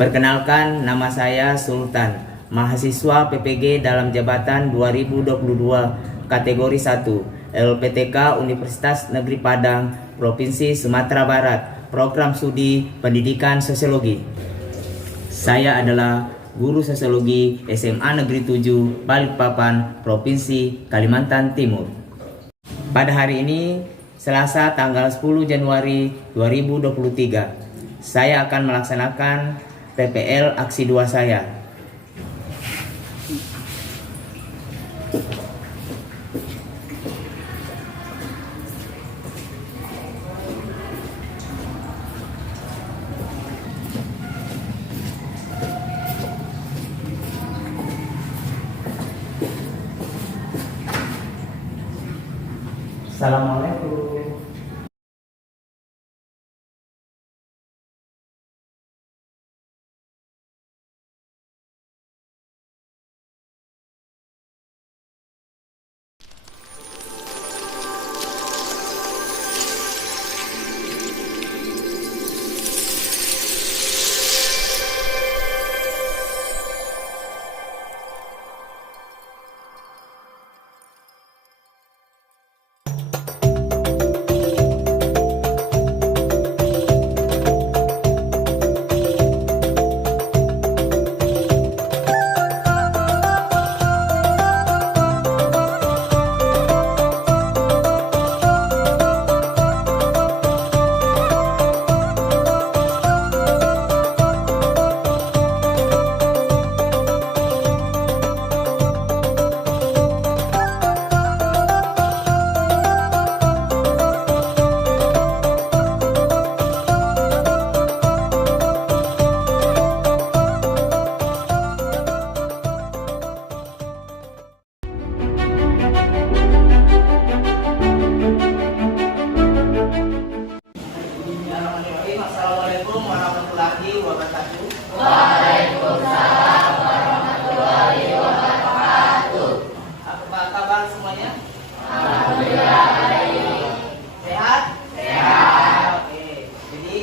Perkenalkan, nama saya Sultan, mahasiswa PPG dalam jabatan 2022 kategori 1 LPTK Universitas Negeri Padang, Provinsi Sumatera Barat, program studi Pendidikan Sosiologi. Saya adalah guru sosiologi SMA Negeri 7 Balikpapan, Provinsi Kalimantan Timur. Pada hari ini, Selasa tanggal 10 Januari 2023, saya akan melaksanakan PPL aksi 2 saya. Assalamualaikum. Assalamualaikum warahmatullahi wabarakatuh. Waalaikumsalam warahmatullahi wabarakatuh. Apa kabar semuanya? Alhamdulillah baik. Sehat? Sehat. Oke. Jadi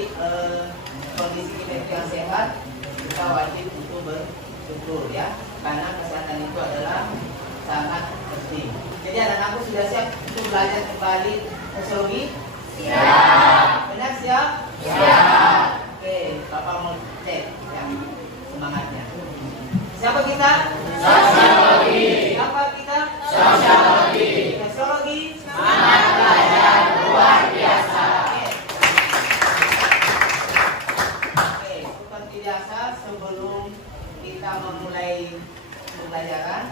kondisi kita yang sehat, kita wajib untuk bersyukur ya, karena kesehatan itu adalah sangat penting. Jadi anak-anakku sudah siap untuk belajar kembali sosiologi? Siap. Benar siap? Siap. Oke, Bapak mau cek ya semangatnya. Siapa kita? Sosiologi. Siapa kita? Sosiologi. Sosiologi. Semangat belajar luar biasa. Oke, seperti biasa sebelum kita memulai pembelajaran,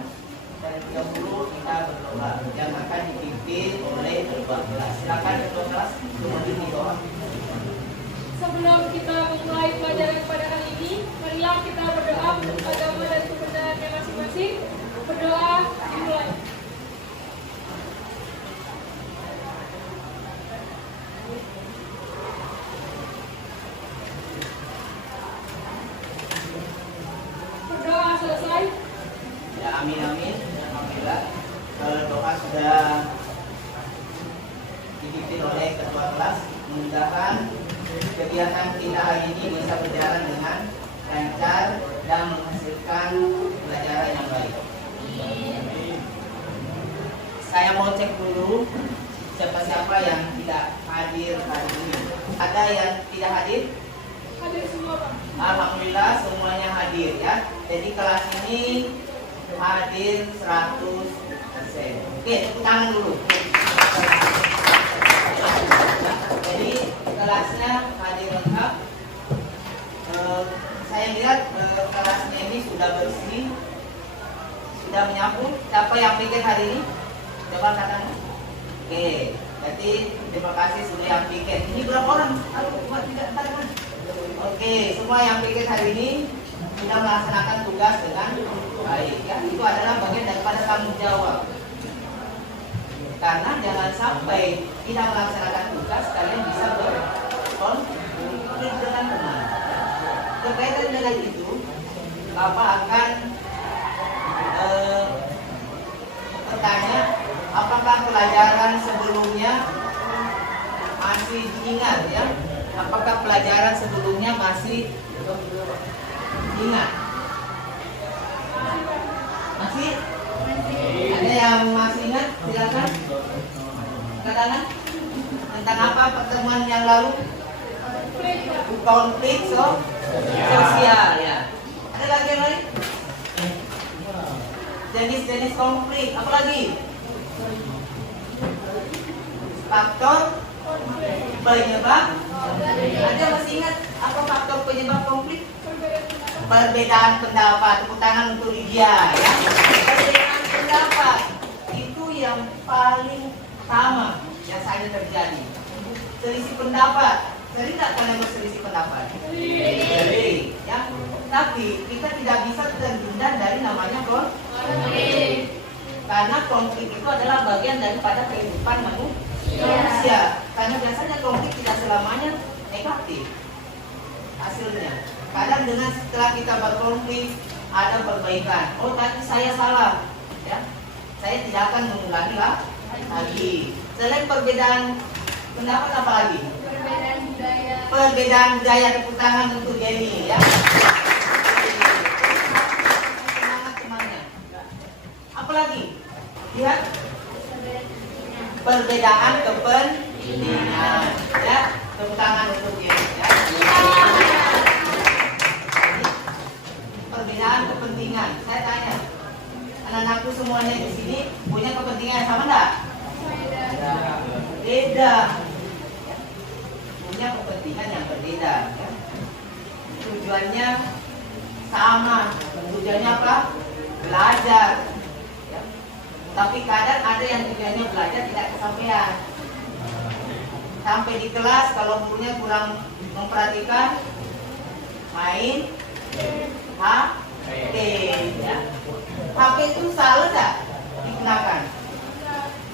terlebih dahulu kita berdoa yang akan dipimpin oleh ketua kelas. Silakan ketua kelas memimpin doa. Sebelum kita memulai pelajaran pada hari ini, marilah kita berdoa untuk agama dan kepercayaannya masing-masing. Berdoa dimulai. Berdoa selesai. Ya, amin amin. Alhamdulillah. Kalau doa sudah dipimpin oleh ketua kelas, mudah-mudahan kegiatan kita hari ini bisa berjalan dengan lancar dan menghasilkan pelajaran yang baik. Saya mau cek dulu siapa-siapa yang tidak hadir hari ini. Ada yang tidak hadir? Hadir semua, Pak. Alhamdulillah semuanya hadir ya. Jadi kelas ini hadir 100%. Oke, tepuk tangan dulu. Jadi kelasnya hadir lengkap. Saya lihat kelasnya ini sudah bersih, sudah menyapu. Siapa yang pikir hari ini? Coba katakan. Oke, berarti terima kasih sudah yang pikir. Ini berapa orang? Tidak. Oke, semua yang pikir hari ini sudah melaksanakan tugas dengan baik. Ya, itu adalah bagian daripada tanggung jawab. Karena jangan sampai tidak melaksanakan tugas, kalian bisa berkonflik dengan teman. Berkaitan dengan itu, Bapak akan bertanya, apakah pelajaran sebelumnya masih diingat ya? Apakah pelajaran sebelumnya masih Ingat? Masih? Ada yang masih ingat? Silakan. Katakan tentang apa pertemuan yang lalu? Konflik sosial ya. Ada lagi yang lain? Jenis-jenis konflik. Apa lagi? Faktor penyebab. Ada masih ingat apa faktor penyebab konflik? Perbedaan pendapat. Tepuk tangan untuk Lydia ya. Perbedaan pendapat itu yang paling utama yang saya terjadi. Selisih pendapat. Sering tak kalian berselisih pendapat? Sering ya. Tapi kita tidak bisa terhindar dari namanya konflik. Karena konflik itu adalah bagian daripada kehidupan manusia. Karena biasanya konflik tidak selamanya negatif hasilnya. Kadang dengan setelah kita berkonflik ada perbaikan. Oh tadi saya salah, ya. Saya tidak akan mengulangi lagi. Selain perbedaan pendapat apa lagi? Perbedaan budaya. Tepuk tangan untuk Jenny, ya. Semangat-semangatnya. Apa lagi? Lihat. Perbedaan kepentingan, ya. Tepuk tangan untuk Jenny, ya. Perbedaan kepentingan. Saya tanya, anak-anakku semuanya di sini punya kepentingan yang sama enggak? Beda. Punya kepentingan yang berbeda. Ya. Tujuannya sama. Tujuannya apa? Belajar. Ya. Tapi kadang ada yang tujuannya belajar tidak kesampaian. Sampai di kelas kalau gurunya kurang memperhatikan, main HP. Ya. HP itu salah tak digunakan?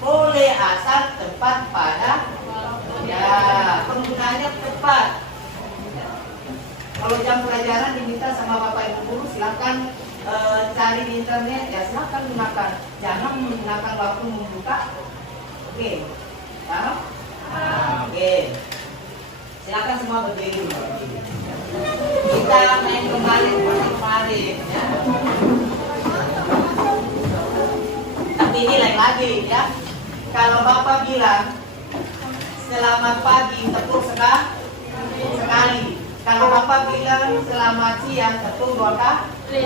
Boleh asal tepat pada penggunaannya tepat. Ya. Kalau jam pelajaran diminta sama Bapak Ibu guru silakan cari di internet, ya silakan gunakan. Jangan menggunakan waktu membuka. Oke. Paham? Oke. Silakan semua berdiri. Kita main kemarin, ya. Tapi ini lain lagi ya. Kalau Bapak bilang selamat pagi tepuk sekali. Kalau Bapak bilang selamat siang tepuk 2 kali.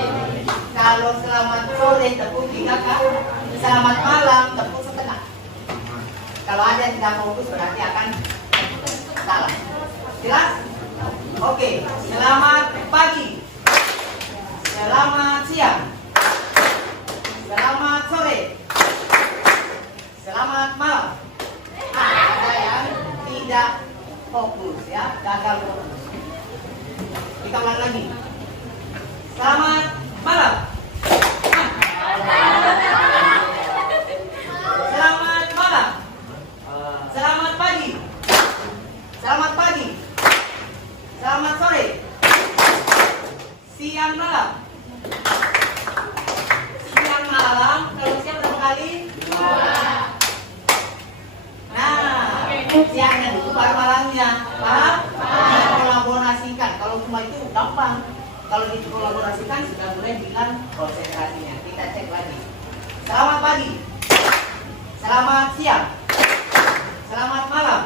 Kalau selamat sore tepuk 3 kali. Selamat malam tepuk setengah. Kalau ada yang tidak fokus berarti akan salah. Jelas? Oke. Selamat pagi. Selamat siang. Selamat sore. Selamat malam. Ada yang tidak fokus ya, gagal fokus. Kita ulang lagi. Selamat malam. Selamat malam. Selamat pagi. Selamat pagi. Selamat sore. Siang malam. Siang malam. Kalau siang berapa kali? 2. Nah, siangnya dulu baru malamnya. Paham? Kolaborasikan. Kalau cuma itu gampang. Kalau dikolaborasikan sudah mulai bilang konsentrasinya. Kita cek lagi. Selamat pagi. Selamat siang. Selamat malam.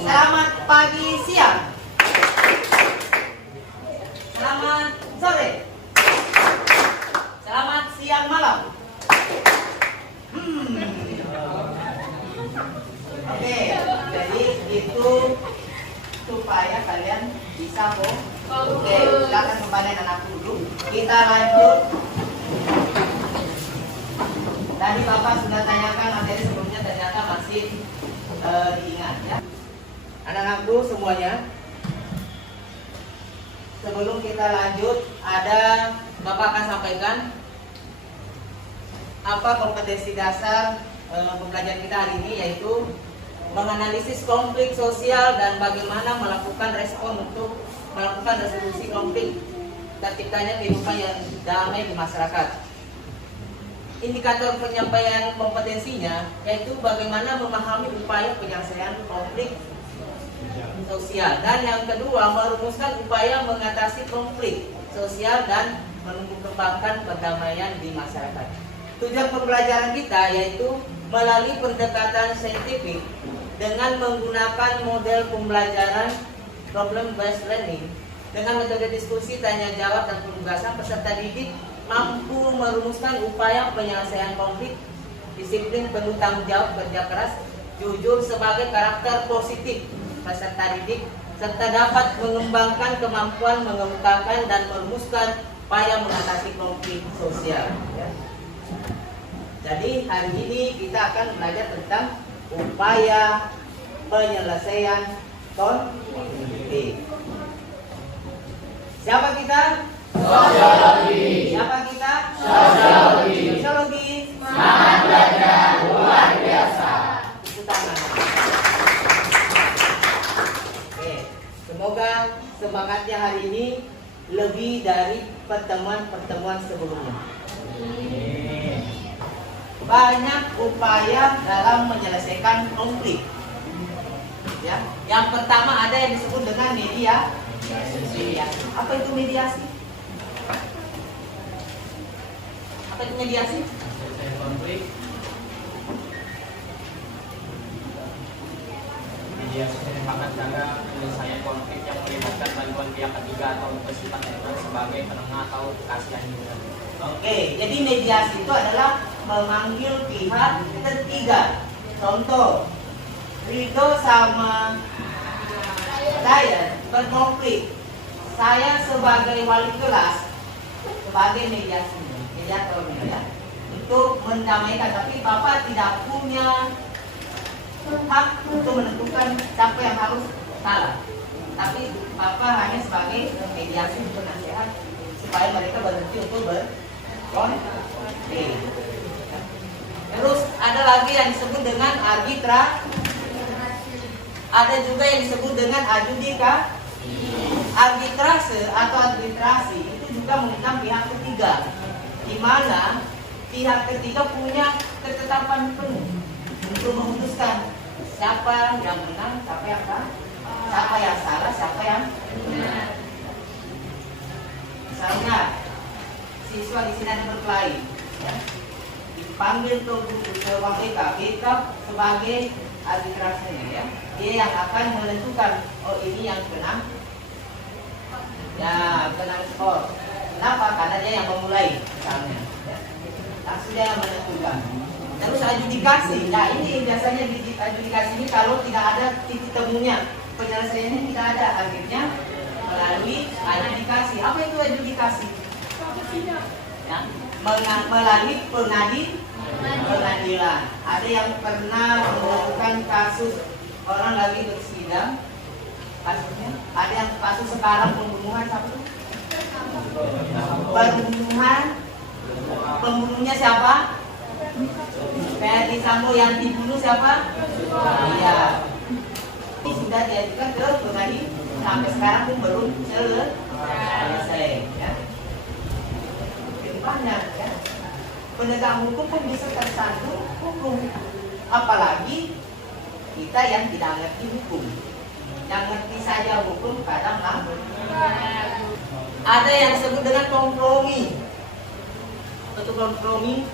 Selamat pagi siang. Selamat sore. Selamat siang malam. Oke, jadi itu supaya kalian bisa kok. Oke, silakan kembali anak dulu. Kita lanjut. Tadi Bapak sudah tanyakan materi sebelumnya, ternyata masih diingat ya. Anak-anakku semuanya, sebelum kita lanjut, ada Bapak akan sampaikan apa kompetensi dasar pembelajaran kita hari ini, yaitu menganalisis konflik sosial dan bagaimana melakukan respon untuk melakukan resolusi konflik terciptanya kehidupan yang damai di masyarakat. Indikator penyampaian kompetensinya yaitu bagaimana memahami upaya penyelesaian konflik sosial. Dan yang kedua, merumuskan upaya mengatasi konflik sosial dan mengembangkan perdamaian di masyarakat. Tujuan pembelajaran kita yaitu melalui pendekatan saintifik dengan menggunakan model pembelajaran problem based learning dengan metode diskusi, tanya jawab, dan penugasan, peserta didik mampu merumuskan upaya penyelesaian konflik, disiplin, penuh tanggung jawab, kerja keras, jujur sebagai karakter positif peserta didik, serta dapat mengembangkan kemampuan mengemukakan dan merumuskan upaya mengatasi konflik sosial. Ya. Jadi hari ini kita akan belajar tentang upaya penyelesaian konflik. Siapa kita? Sosiologi. Siapa kita? Sosiologi. Sosiologi. Semangat belajar luar biasa. Tepuk tangan. Oke, semoga semangatnya hari ini lebih dari pertemuan-pertemuan sebelumnya. Banyak upaya dalam menyelesaikan konflik. Ya, yang pertama ada yang disebut dengan mediasi. Apa itu mediasi? Apa itu mediasi? Konflik. Mediasi merupakan cara penyelesaian konflik yang melibatkan bantuan pihak ketiga atau bersifat netral sebagai penengah atau kasihan juga. Oke, jadi mediasi itu adalah memanggil pihak ketiga. Contoh, Rido sama saya berkonflik. Saya sebagai wali kelas, sebagai mediatornya ya, untuk mendamaikan. Tapi Bapak tidak punya hak untuk menentukan siapa yang harus salah. Tapi Bapak hanya sebagai mediasi untuk nasihat supaya mereka berhenti untuk berkonflik. Terus ada lagi yang disebut dengan arbitrase. Ada juga yang disebut dengan adjudikasi. Arbitrase atau arbitrasi itu juga mengundang pihak ketiga, di mana pihak ketiga punya ketetapan penuh untuk memutuskan siapa yang menang, siapa yang salah, siapa yang salah, siapa yang benar. Misalnya siswa di sini ada berkelahi, ya, dipanggil ke ruang BK sebagai arbitrasenya, ya. Dia yang akan menentukan, oh ini yang menang, ya menang skor. Kenapa? Karena dia yang memulai, misalnya. Ya. Langsung dia yang menentukan. Terus adjudikasi. Nah ini biasanya di adjudikasi ini kalau tidak ada titik temunya, penyelesaiannya tidak ada, akhirnya melalui adjudikasi. Apa itu adjudikasi? Ya, melalui pengadilan. Ada yang pernah melakukan kasus orang lagi bersidang kasusnya. Ada yang kasus sekarang pembunuhan siapa? Pembunuhnya siapa? Ferdi Sambo. Yang dibunuh siapa? Iya. Ini sudah diajukan ke pengadilan. Sampai sekarang pun belum selesai. Ya. Banyak ya. Penegak hukum pun bisa tersandung hukum. Apalagi kita yang tidak ngerti hukum. Yang ngerti saja hukum kadang lambat. Ada yang disebut dengan kompromi. Untuk kompromi,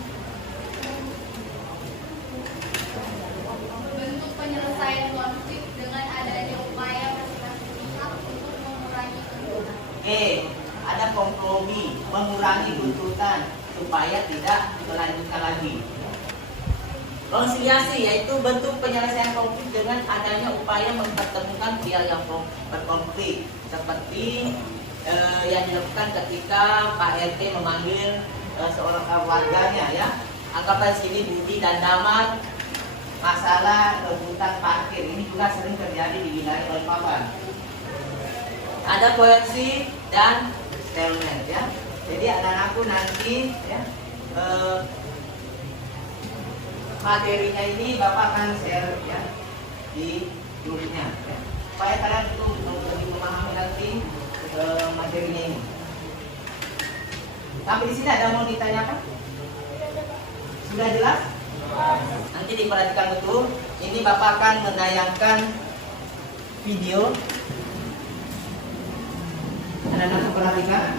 bentuk penyelesaian konflik dengan adanya upaya masing-masing pihak untuk mengurangi tuntutan. Ada kompromi, mengurangi tuntutan supaya tidak melanjutkan lagi. Konsiliasi yaitu bentuk penyelesaian konflik dengan adanya upaya mempertemukan pihak yang berkonflik, seperti yang dilakukan ketika Pak RT memanggil seorang warganya, ya. Anggaplah sini Budi dan Damar masalah rebutan parkir. Ini juga sering terjadi di wilayah Balikpapan. Ada koersi dan statement, ya. Jadi anak-anakku nanti, ya, materinya ini Bapak akan share, ya, di grupnya, ya, supaya kalian itu lebih memahami nanti materinya ini. Sampai di sini ada mau ditanyakan? Sudah jelas? Nanti diperhatikan betul. Ini Bapak akan menayangkan video. Anak-anak perhatikan.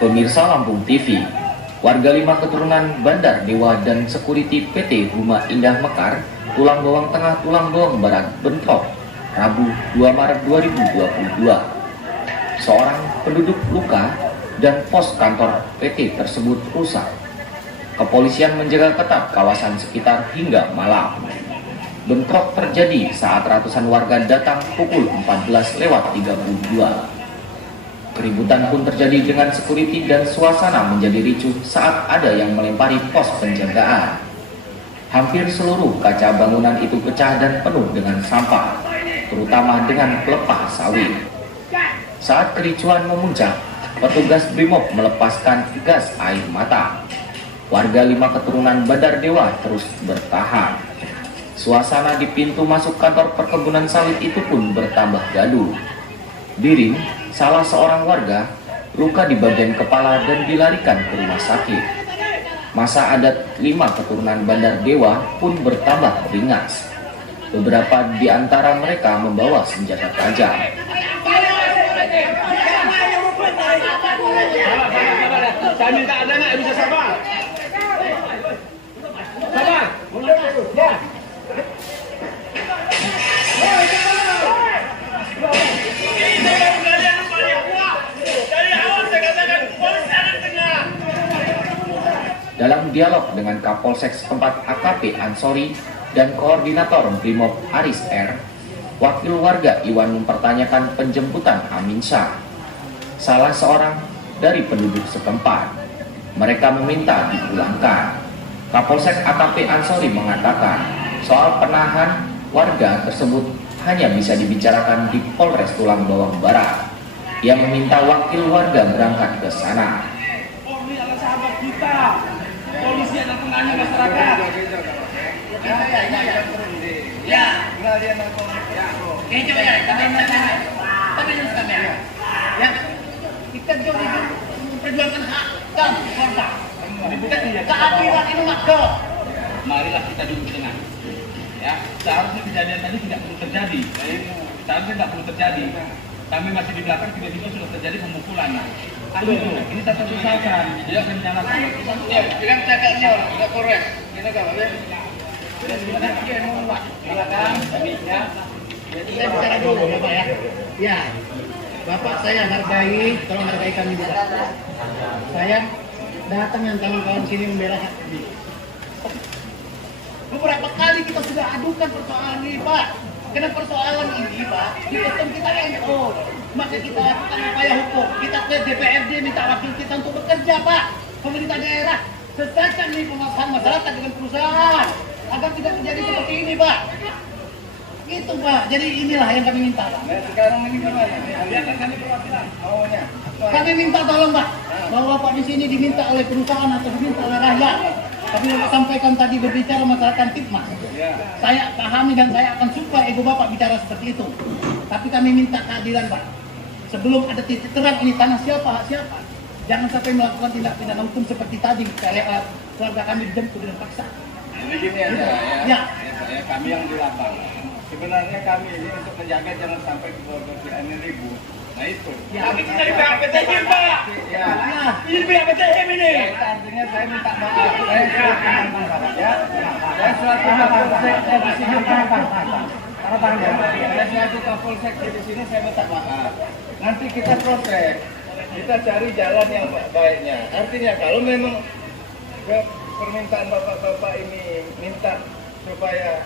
Pemirsa Lampung TV, warga 5 keturunan Bandar Dewa dan security PT Rumah Indah Mekar, Tulang Bawang Tengah, Tulang Bawang Barat, bentrok, Rabu 2 Maret 2022. Seorang penduduk luka dan pos kantor PT tersebut rusak. Kepolisian menjaga ketat kawasan sekitar hingga malam. Bentrok terjadi saat ratusan warga datang pukul 14:32. Keributan pun terjadi dengan security dan suasana menjadi ricuh saat ada yang melempari pos penjagaan. Hampir seluruh kaca bangunan itu pecah dan penuh dengan sampah, terutama dengan pelepah sawit. Saat kericuhan memuncak, petugas BRIMOB melepaskan gas air mata. Warga 5 keturunan Bandar Dewa terus bertahan. Suasana di pintu masuk kantor perkebunan sawit itu pun bertambah gaduh. Diring, salah seorang warga, luka di bagian kepala dan dilarikan ke rumah sakit. Masa adat 5 keturunan Bandar Dewa pun bertambah beringas. Beberapa di antara mereka membawa senjata tajam. Saya minta ada nggak bisa sabar? Sabar. Ya. Dalam dialog dengan Kapolsek setempat AKP Ansori dan Koordinator BRIMOB Aris R, wakil warga Iwan mempertanyakan penjemputan Amin Syah, salah seorang dari penduduk setempat. Mereka meminta dipulangkan. Kapolsek AKP Ansori mengatakan soal penahan warga tersebut hanya bisa dibicarakan di Polres Tulang Bawang Barat. Ia meminta wakil warga berangkat ke sana. Polri adalah sahabat kita. Polisi adalah penanya masyarakat. Ya. Kita juga memperjuangkan hak dan korban. Keadilan ini makro. Marilah kita duduk di tengah. Ya, seharusnya kejadian tadi tidak perlu terjadi. Seharusnya tidak perlu terjadi. Kami masih di belakang, tiba-tiba sudah terjadi pemukulan. Ini tak tersesalkan. Tidak menyalahkan. Ya, bilang cakapnya, tidak korek. Kita kalau ya. Silakan. Ya. Saya bicara dulu, Bapak ya. Ya, Bapak saya hargai, tolong hargai kami juga. Saya datang yang kawan-kawan sini membela hak kami. Beberapa kali kita sudah adukan persoalan ini, Pak. Karena persoalan ini, Pak, kita NU. Maka kita lakukan upaya hukum. Kita ke DPRD minta wakil kita untuk bekerja, Pak. Pemerintah daerah selesaikan nih pemasaran masyarakat dengan perusahaan agar tidak terjadi seperti ini, Pak. Itu, Pak. Jadi inilah yang kami minta, Pak. Nah, sekarang ini gimana? Lihat kami perwakilan. Maunya. Kami minta tolong, Pak, bahwa Pak di sini diminta oleh perusahaan atau diminta oleh rakyat. Tapi Bapak sampaikan tadi berbicara masalah Kamtipmas. Ya. Saya pahami dan saya akan support ego Bapak bicara seperti itu. Tapi kami minta keadilan, Pak. Sebelum ada titik terang ini tanah siapa, hak siapa. Jangan sampai melakukan tindak pidana hukum seperti tadi. Keluarga kami dijemput dengan paksa. Jadi gini aja Ya. ya, kami yang di lapangan. Sebenarnya kami ini untuk menjaga jangan sampai keluarga ini ribut. Nah itu. Ya. Tapi kita di pihak PTM, Pak. Ya. Ini di pihak PTM ini. Artinya saya minta maaf. Saya selaku ya. Saya selaku Kapolsek di sini. Saya selaku Kapolsek di sini saya minta maaf. Nanti kita proses. Kita cari jalan yang baiknya. Artinya kalau memang permintaan bapak-bapak ini minta supaya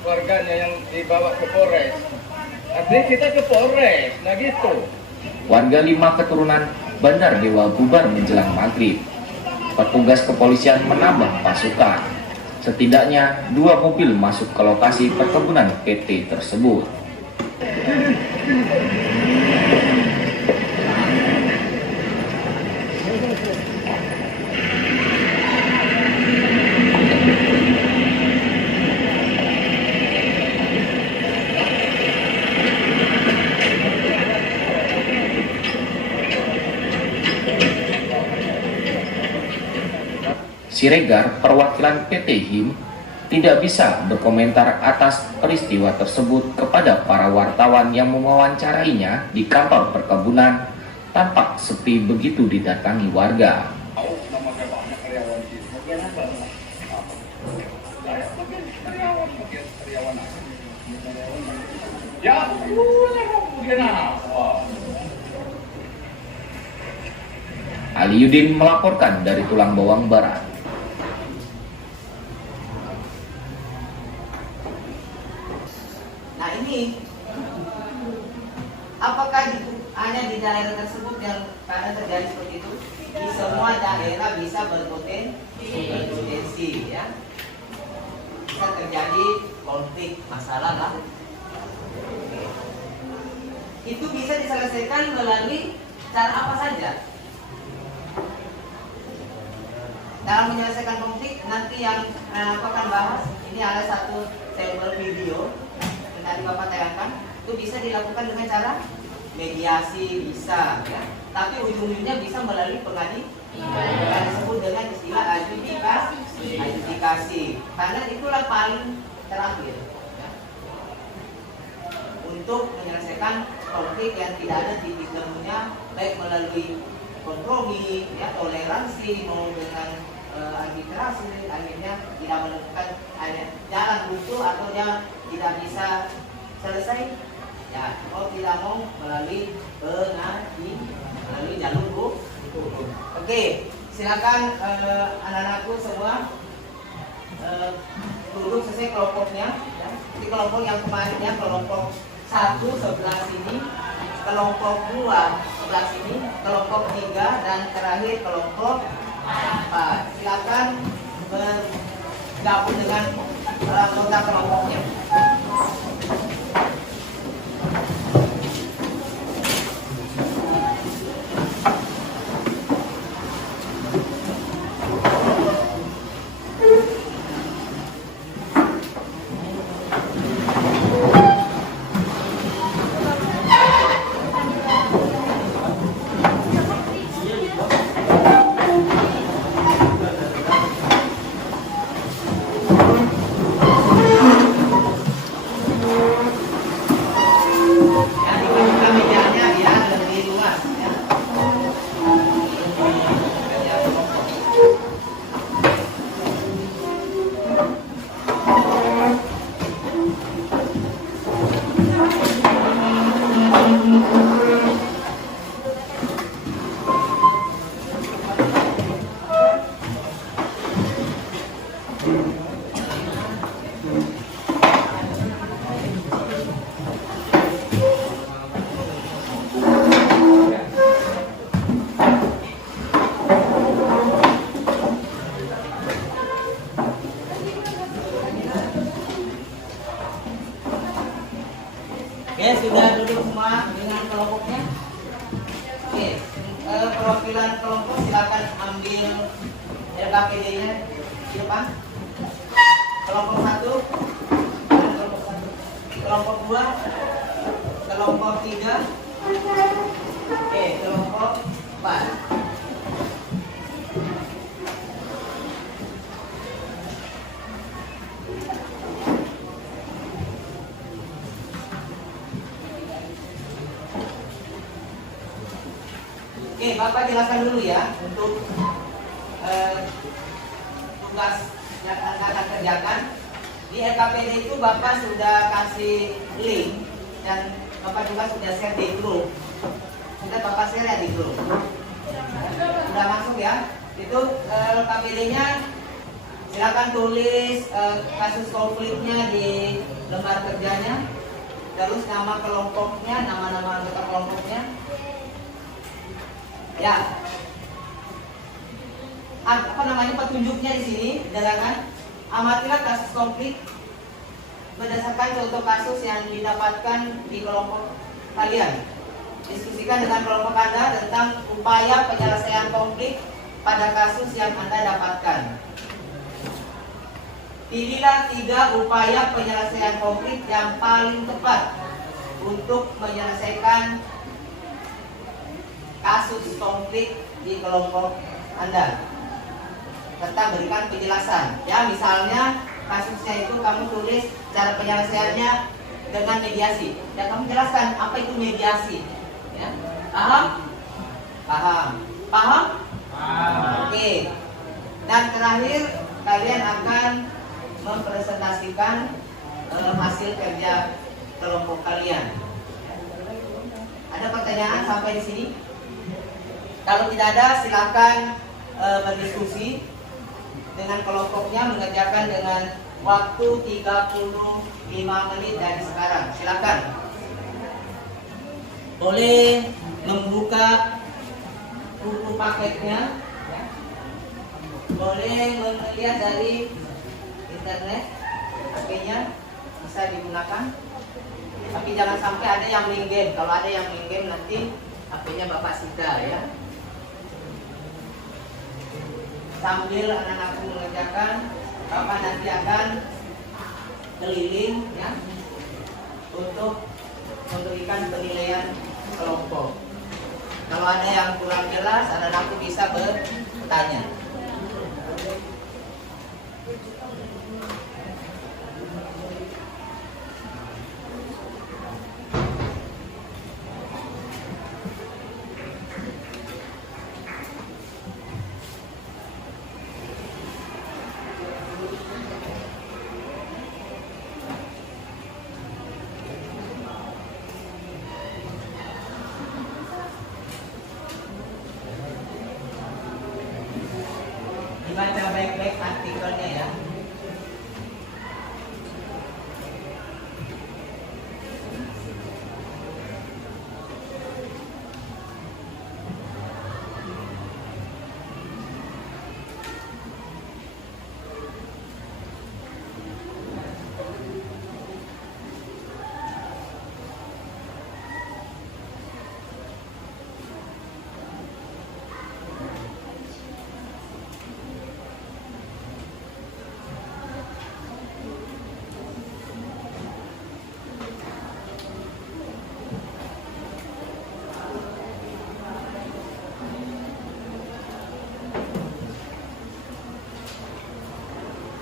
warganya yang dibawa ke Polres, artinya kita ke Polres, nah gitu. Warga 5 keturunan Bandar Dewa bubar menjelang maghrib. Petugas kepolisian menambah pasukan. Setidaknya 2 mobil masuk ke lokasi perkebunan PT tersebut. Siregar, perwakilan PT HIM, tidak bisa berkomentar atas peristiwa tersebut kepada para wartawan yang mewawancarainya di kantor perkebunan. Tampak sepi begitu didatangi warga. Ya, kemudian apa? Ali Yudin melaporkan dari Tulang Bawang Barat. Nah ini, apakah hanya di daerah tersebut yang karena terjadi seperti itu? Di semua daerah bisa berpotensi, ya. Bisa terjadi konflik, masalah lah. Itu bisa diselesaikan melalui cara apa saja. Dalam menyelesaikan konflik, nanti yang aku akan bahas, ini ada satu sampel video yang tadi Bapak tayangkan, itu bisa dilakukan dengan cara mediasi, bisa, ya. Tapi ujung-ujungnya bisa melalui pengadilan yang disebut dengan istilah adjudikasi, karena itulah paling terakhir, ya, untuk menyelesaikan konflik yang tidak ada titik temunya, baik melalui kompromi, ya, toleransi, mau dengan arbitrasi, akhirnya tidak menemukan jalan buntu atau dia tidak bisa selesai, ya, kalau tidak mau melalui melalui jalur hukum. Oke, silakan anak-anakku semua duduk sesuai kelompoknya, ya. Di kelompok yang kemarinnya kelompok 1 sebelah sini, kelompok 2 sebelah sini, kelompok 3 dan terakhir kelompok 4. Silakan bergabung dengan anggota kelompoknya. Oke, sudah duduk semua dengan kelompoknya. Oke, perwakilan kelompok silakan ambil RKPD-nya di depan. Kelompok 1, kelompok 2, kelompok 3, oke, kelompok 4. Oke, Bapak jelaskan dulu ya untuk tugas yang akan kerjakan. Di RKPD itu Bapak sudah kasih link dan Bapak juga sudah share di grup. Sudah Bapak share ya di grup. Sudah masuk ya. Itu RKPD-nya silakan tulis kasus konfliknya di lembar kerjanya. Terus nama kelompoknya, nama-nama anggota kelompoknya. Ya, apa namanya petunjuknya di sini, dengarkan. Amatilah kasus konflik berdasarkan contoh kasus yang didapatkan di kelompok kalian. Diskusikan dengan kelompok Anda tentang upaya penyelesaian konflik pada kasus yang Anda dapatkan. Pilihlah 3 upaya penyelesaian konflik yang paling tepat untuk menyelesaikan kasus konflik di kelompok Anda. serta berikan penjelasan. Ya, misalnya kasusnya itu kamu tulis cara penyelesaiannya dengan mediasi. Dan kamu jelaskan apa itu mediasi. Ya. Paham? Paham. Paham? Oke. Dan terakhir kalian akan mempresentasikan hasil kerja kelompok kalian. Ada pertanyaan sampai di sini? Kalau tidak ada, silakan berdiskusi dengan kelompoknya, mengerjakan dengan waktu 35 menit dari sekarang. Silakan. Boleh membuka buku paketnya, boleh melihat dari internet, HP-nya bisa digunakan. Tapi jangan sampai ada yang main game. Kalau ada yang main game nanti HP-nya Bapak sita ya. Sambil anak-anakku mengerjakan, Bapak nanti akan keliling ya untuk memberikan penilaian kelompok. Kalau ada yang kurang jelas, anak-anakku bisa bertanya. Baca baik-baik artikelnya ya.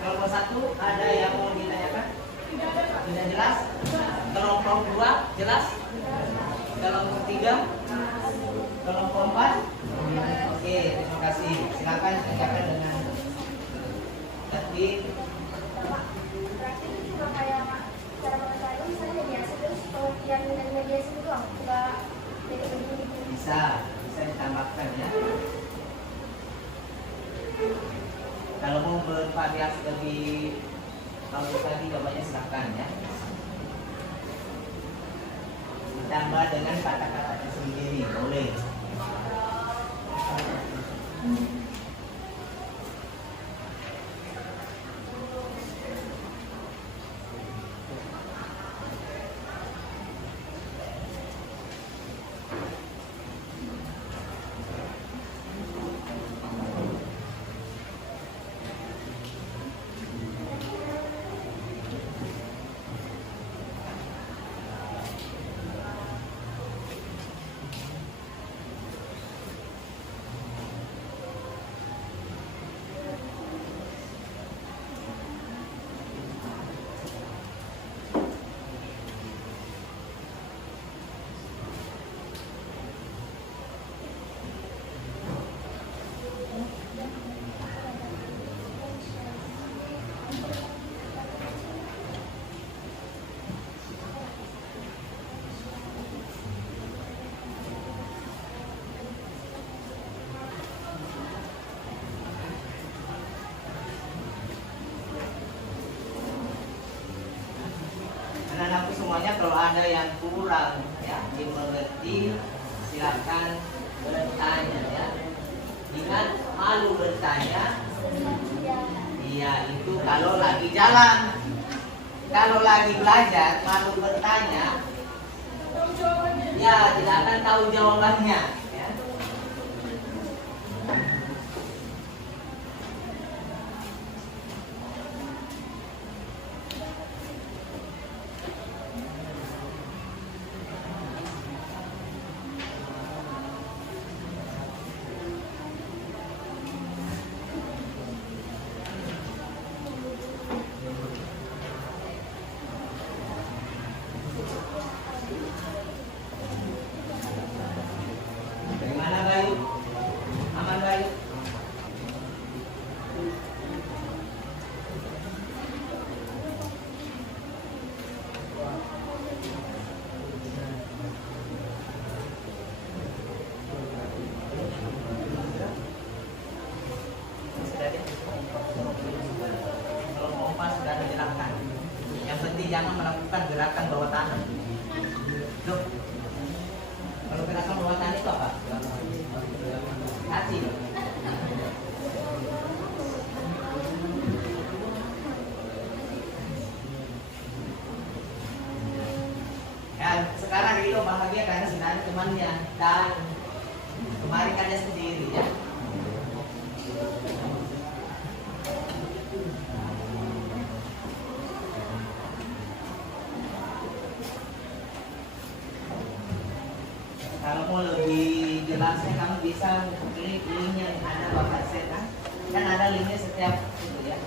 Kelompok 1 ada yang mau ditanyakan? Tidak jelas? Kelompok 2 jelas? Kelompok 3? Kelompok 4? Oke, terima kasih. Silakan kerjakan dengan tertib. Berarti itu juga kayak cara pengesahan misalnya mediasi terus pengertian dan mediasi itu enggak jadi begini. Bisa ditambahkan ya. Kalau mau bervariasi lebih bagus lagi, jawabannya silakan ya. Ditambah dengan kata-katanya sendiri, boleh. Anak-anakku semuanya, kalau ada yang kurang ya dimengerti, silakan bertanya ya. Ingat, malu bertanya. Iya, itu kalau lagi jalan. Kalau lagi belajar, malu bertanya. Ya, tidak akan tahu jawabannya. Ya. karena sudah ada temannya dan kemarin kan dia sendiri ya. Kalau mau lebih jelasnya kamu bisa klik linknya yang ada Bapak set kan ada linknya setiap itu ya.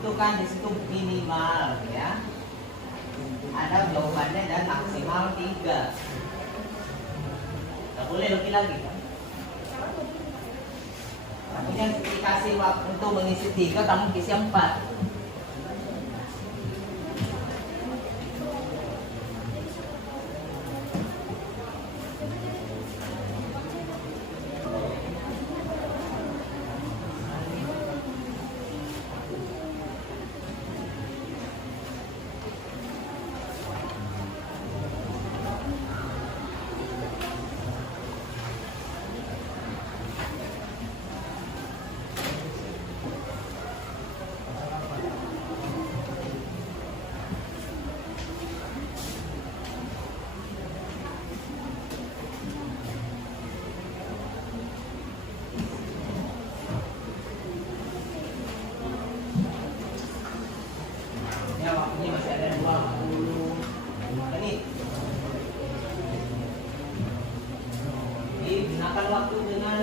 Itu kan di situ minimal ya. Ada jawabannya dan maksimal 3. Nggak boleh lebih lagi kan? Takutnya dikasih waktu untuk mengisi 3, kamu isi 4. Ya waktunya masih ada 20 menit. Jadi gunakan waktu dengan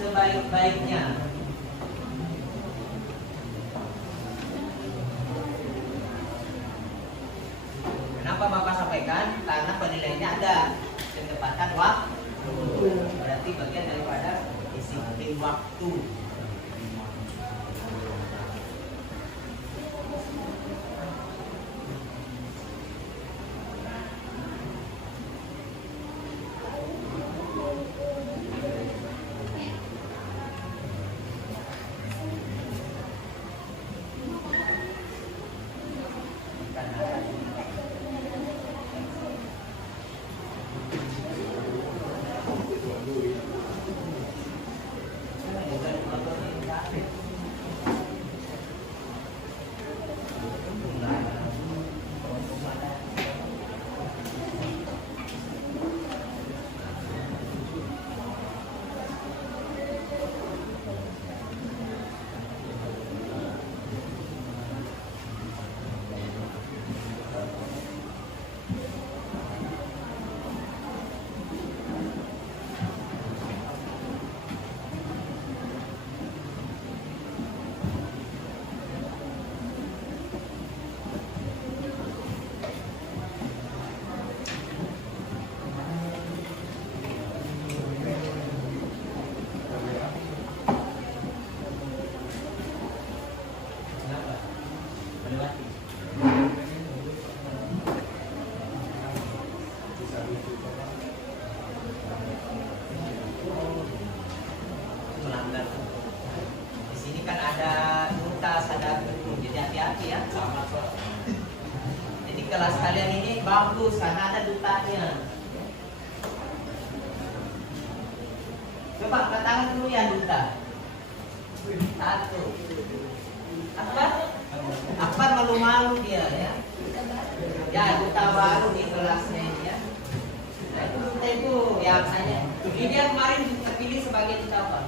sebaik-baiknya. Kenapa Bapak sampaikan? Karena penilaiannya ada ketepatan waktu. Berarti bagian daripada disiplin waktu. Melanggar. Di sini kan ada duta sadar hukum, jadi hati-hati ya. Jadi kelas kalian ini bagus karena ada dutanya. Coba angkat tangan dulu ya duta. 1. Akbar malu-malu dia ya. Ya duta baru di kelasnya ini ya. Nah, itu duta itu yang hanya. Ini dia kemarin terpilih sebagai duta apa?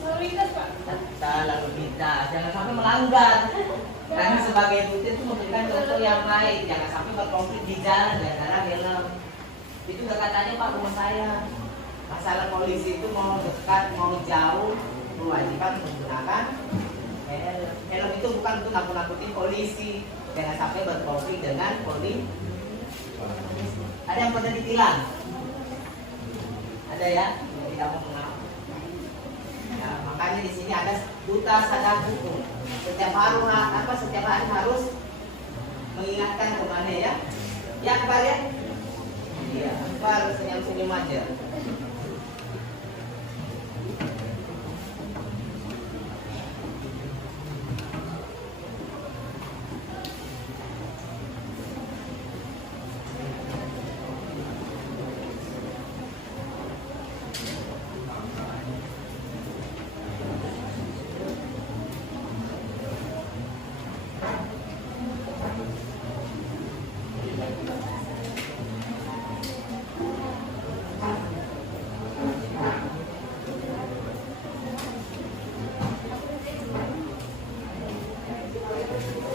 Lalu lintas Pak. Serta lalu lintas, jangan sampai melanggar. Karena sebagai duta itu memberikan contoh yang baik, jangan sampai berkonflik di jalan gara-gara helm. Itu udah katanya Pak rumah saya. Masalah polisi itu mau dekat, mau jauh, kewajiban menggunakan helm. Helm itu bukan untuk nakut-nakutin polisi, jangan sampai berkonflik dengan polisi. Ada yang pernah ditilang? Ada ya? Tidak mau mengaku. Ya, makanya di sini ada duta sadar hukum. Setiap hari harus mengingatkan kemana ya? Ya Akbar ya? Iya, Akbar senyum-senyum aja.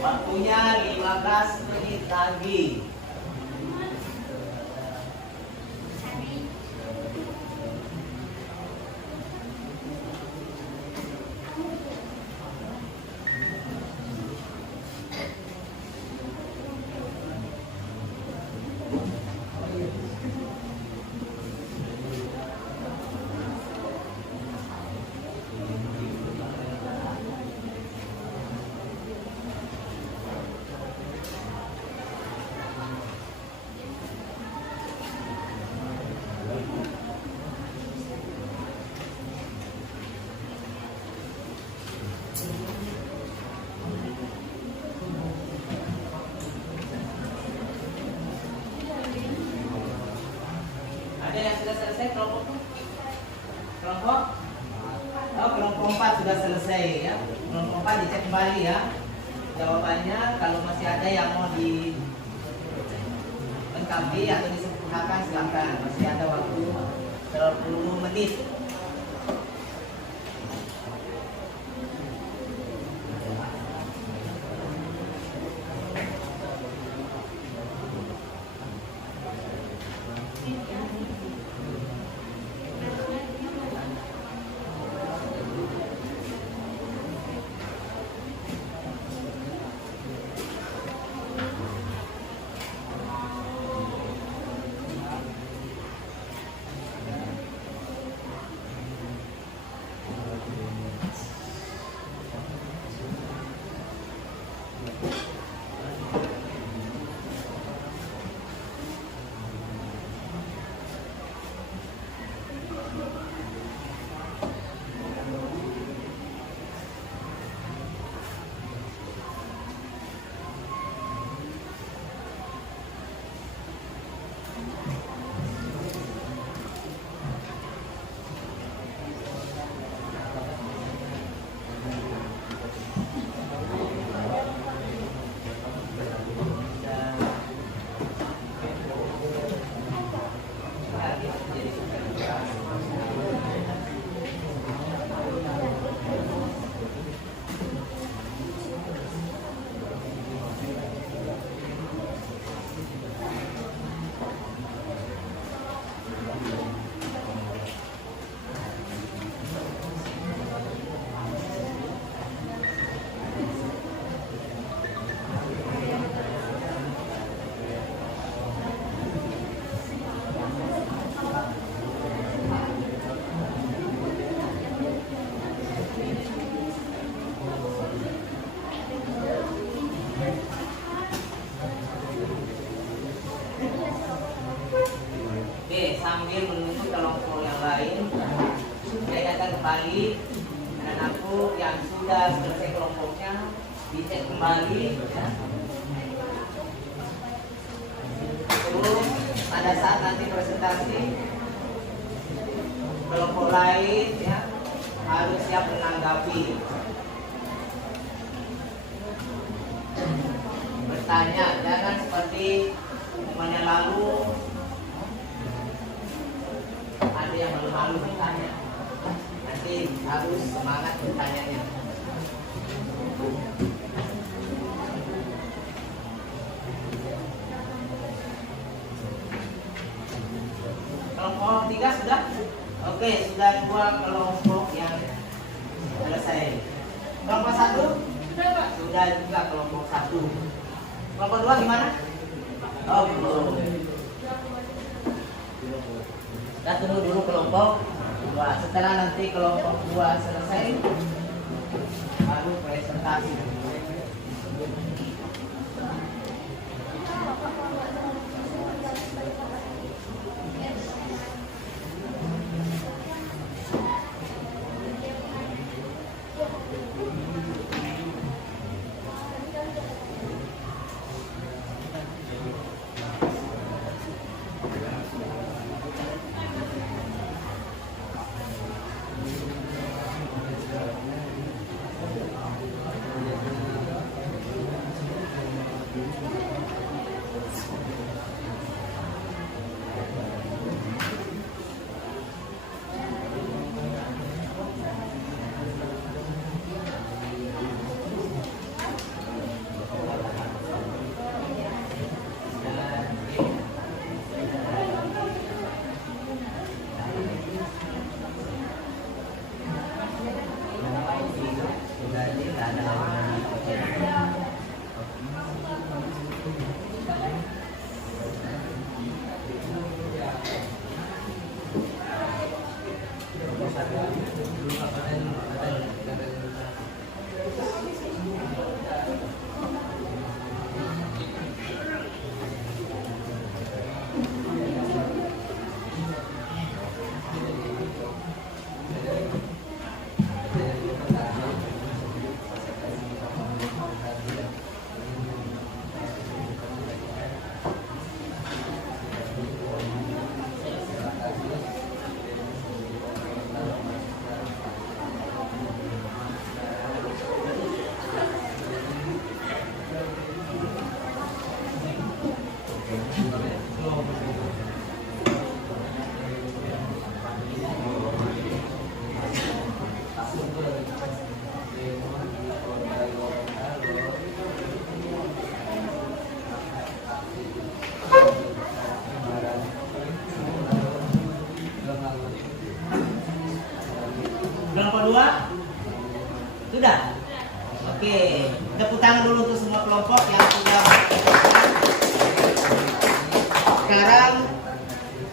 Waktunya 15 menit lagi. Ada yang sudah selesai kelompok? Kelompok? Oh, kelompok 4 sudah selesai ya. Kelompok 4 dicek kembali ya. Jawabannya kalau masih ada yang mau dilengkapi atau disempurnakan silakan. Masih ada waktu 30 menit. Sambil menunggu kelompok yang lain, saya ingatkan kembali anak-anakku yang sudah selesai kelompoknya dicek kembali ya. Terus pada saat nanti presentasi kelompok lain ya harus siap menanggapi, bertanya, jangan seperti teman yang lalu ada yang malu-malu bertanya. Nanti harus semangat bertanyanya. Kelompok 3 sudah? Oke, sudah 2 kelompok yang selesai. Kelompok 1? Sudah, Pak. Sudah juga kelompok 1. Kelompok 2 gimana? Oh, belum. Kita tunggu dulu kelompok 2. Setelah nanti kelompok 2 selesai, baru presentasi. Kelompok 2? Sudah? Oke, tepuk tangan dulu untuk semua kelompok yang sudah. Sekarang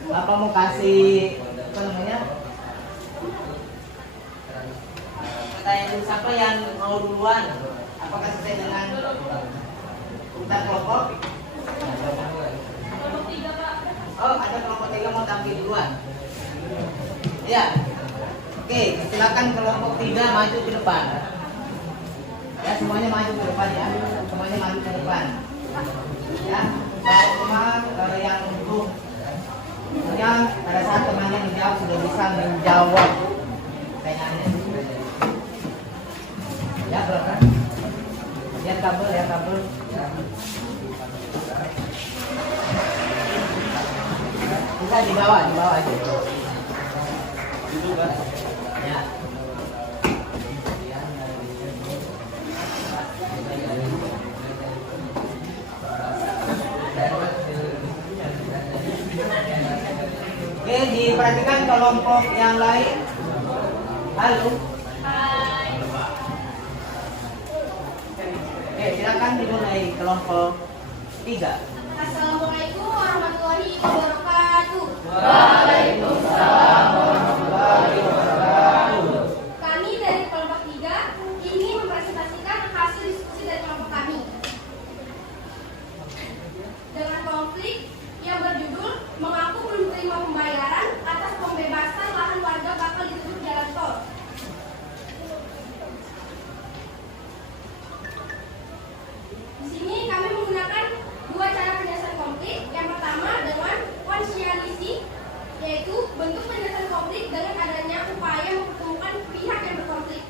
Bapak mau kasih apa namanya? Pertanyaan dulu, siapa yang mau duluan? Apakah sesuai dengan urutan kelompok? Kelompok 3, Pak. Oh, ada kelompok 3 mau tampil duluan. Ya. Oke, silakan kelompok 3 maju ke depan. Ya, semuanya maju ke depan ya. Semuanya maju ke depan. Ya, baik semua yang untuk yang pada saat temannya menjawab sudah bisa menjawab pertanyaannya. Ya, berapa? Lihat kabel, lihat kabel. Bisa di bawah aja. Ya. Oke, diperhatikan kelompok yang lain. Halo. Oke, silakan dimulai kelompok 3. Assalamualaikum warahmatullahi wabarakatuh. Waalaikumsalam warahmatullahi wabarakatuh. Kami dari kelompok 3 ingin mempresentasikan hasil diskusi dari kelompok kami dengan konflik yang berjudul mengaku belum terima pembayaran atas pembebasan lahan warga bakal ditutup jalan tol. Di sini kami menggunakan dua cara penyelesaian konflik. Yang pertama dengan konsialisasi, yaitu bentuk penyelesaian konflik dengan adanya upaya mempertemukan pihak yang berkonflik.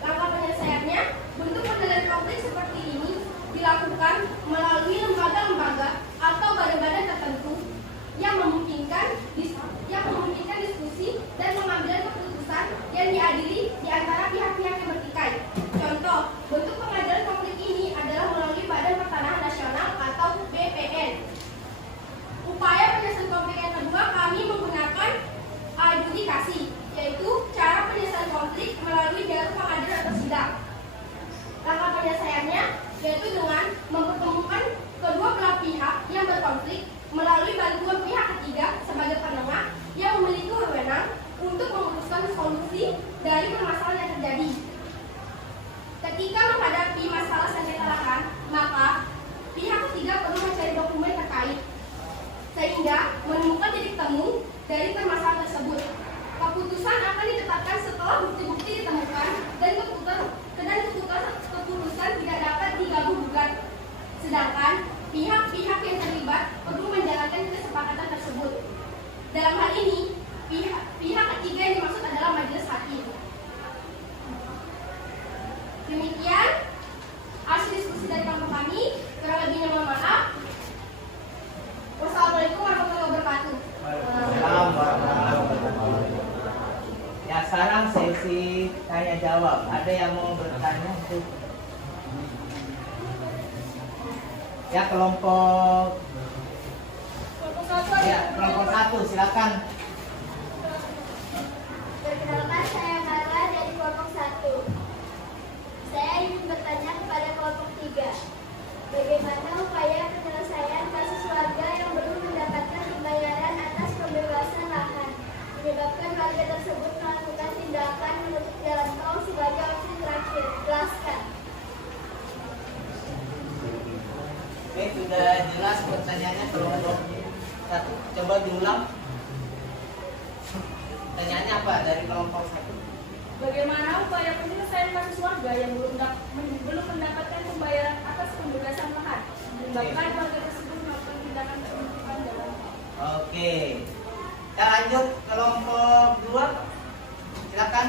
Langkah penyelesaiannya, bentuk penyelesaian konflik seperti ini dilakukan melalui lembaga-lembaga atau badan-badan tertentu yang memungkinkan diskusi dan pengambilan keputusan yang diadili di antara pihak-pihak yang bertikai. Contoh, bentuk pengadilan konflik ini adalah melalui Badan Pertanahan Nasional atau BPN. Upaya penyelesaian konflik yang kedua, kami menggunakan adjudikasi, yaitu cara penyelesaian konflik melalui jalur pengadilan atau sidang. Langkah penyelesaiannya yaitu dengan mempertemukan kedua belah pihak yang berkonflik melalui bantuan pihak ketiga sebagai penengah yang memiliki wewenang untuk memutuskan solusi dari permasalahan yang terjadi. Ketika menghadapi masalah sengketa lahan, maka pihak ketiga perlu mencari dokumen terkait sehingga menemukan titik temu dari permasalahan tersebut. Keputusan akan ditetapkan setelah bukti-bukti ditemukan dan keputusan tidak dapat diganggu-gugat. Sedangkan pihak-pihak yang terlibat perlu menjalankan kesepakatan tersebut. Dalam hal ini, pihak ketiga yang dimaksud adalah majelis hakim. Demikian hasil diskusi dari kelompok kami. Kurang lebihnya mohon maaf. Wassalamualaikum warahmatullahi wabarakatuh. Ya, sekarang sesi tanya jawab. Ada yang mau bertanya? Ya, kelompok 1. ya, kelompok 1 silakan. Perkenalkan, saya Carla dari kelompok 1. Saya ingin bertanya kepada kelompok 3. Bagaimana upaya penyelesaian kasus warga yang belum mendapatkan pembayaran atas pembebasan lahan menyebabkan warga tersebut melakukan tindakan menutup jalan tol sebagai opsi terakhir? Jelaskan. Oke, sudah jelas pertanyaannya kelompok 1. Coba diulang. Pertanyaannya apa dari kelompok 1? Bagaimana upaya penyelesaian kasus warga yang belum mendapatkan pembayaran atas pembebasan lahan menyebabkan warga tersebut melakukan tindakan penutupan jalan tol? Oke. Kita lanjut kelompok 2. Silakan.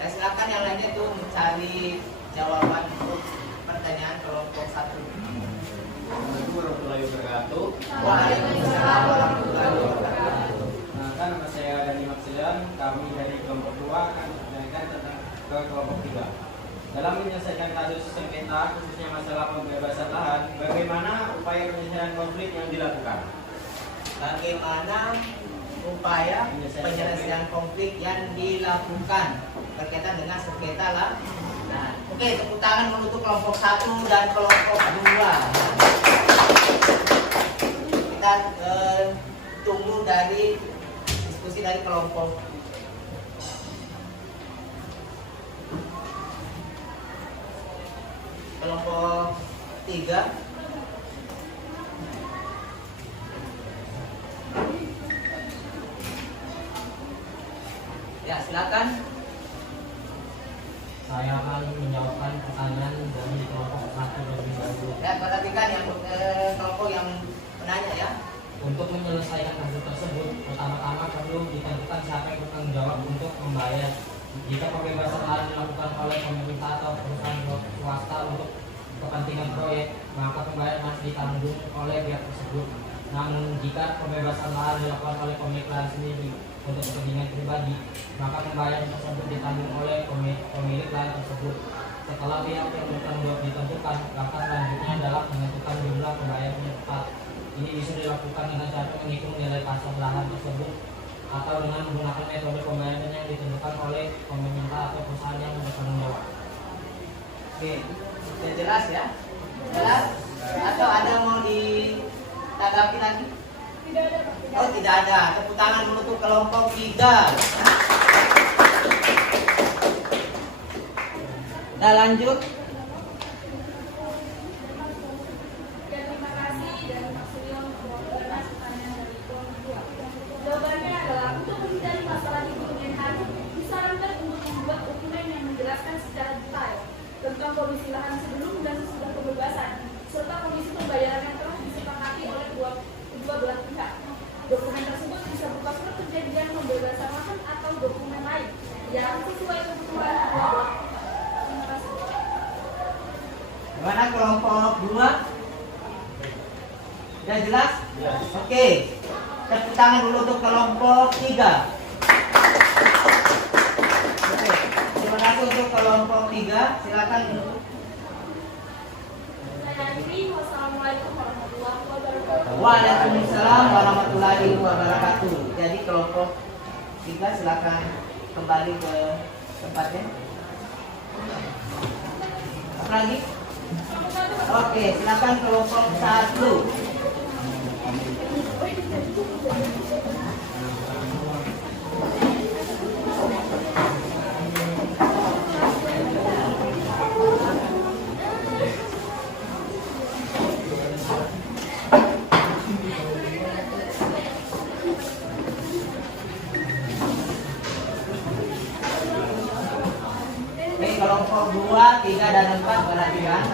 Dan silakan yang lainnya tuh mencari jawaban untuk pertanyaan kelompok 1. Assalamualaikum warahmatullahi wabarakatuh. Waalaikumsalam warahmatullahi wabarakatuh. Nah, nama saya Dani Maksilan. Kami dari kelompok 2 akan menanyakan tentang ke kelompok 3. Dalam menyelesaikan kasus sengketa, khususnya masalah pembebasan lahan, bagaimana upaya penyelesaian konflik yang dilakukan? Bagaimana upaya penyelesaian konflik yang dilakukan berkaitan dengan sengketa lah. Nah, oke, tepuk tangan untuk kelompok 1 dan kelompok 2. Kita tunggu dari diskusi dari kelompok 3. Ya, silakan. Saya akan menjawabkan pertanyaan dari kelompok 1 terlebih dahulu. Ya, perhatikan yang kelompok yang menanya ya. Untuk menyelesaikan kasus tersebut, pertama-tama perlu ditentukan siapa yang bertanggung jawab untuk membayar. Jika pembebasan lahan dilakukan oleh pemerintah atau perusahaan swasta untuk kepentingan proyek, maka pembayaran masih ditanggung oleh pihak tersebut. Namun jika pembebasan lahan dilakukan oleh pemilik lahan sendiri untuk kepentingan pribadi, maka pembayaran tersebut ditanggung oleh pemilik lahan tersebut. Setelah pihak yang bertanggung jawab ditentukan, langkah selanjutnya adalah menentukan jumlah pembayaran yang tepat. Ini bisa dilakukan dengan cara menghitung nilai pasar lahan tersebut atau dengan menggunakan metode pembayaran yang ditentukan oleh pemerintah atau perusahaan yang bertanggung jawab. Oke, sudah jelas ya? Jelas? Atau ada mau ditanggapi lagi? Tidak ada, Pak. Oh, tidak ada. Tepuk tangan untuk kelompok 3. Nah, lanjut. Ya, terima kasih dan Pak Suryo mewakili pertanyaan dari kelompok 2. Jawabannya adalah untuk menghindari masalah di kemudian hari, disarankan untuk membuat dokumen yang menjelaskan secara detail tentang kondisi lahan sebelum dan sesudah pembebasan, serta kondisi pembayaran yang telah disepakati oleh kedua belah pihak. Dokumen tersebut bisa berupa surat perjanjian pembebasan lahan atau dokumen lain yang sesuai kebutuhan kedua belah pihak. Terima kasih. Gimana kelompok 2? Sudah jelas? Ya. Oke. Tepuk tangan dulu untuk kelompok 3. Oke. Terima kasih untuk kelompok 3. Silakan. Saya akhiri. Wassalamualaikum warahmatullahi wabarakatuh. Waalaikumsalam warahmatullahi wabarakatuh. Jadi kelompok 3 silakan kembali ke tempatnya. Apa lagi? Oke, silakan kelompok 1. Oke, kelompok 2, 3 dan 4 perhatikan.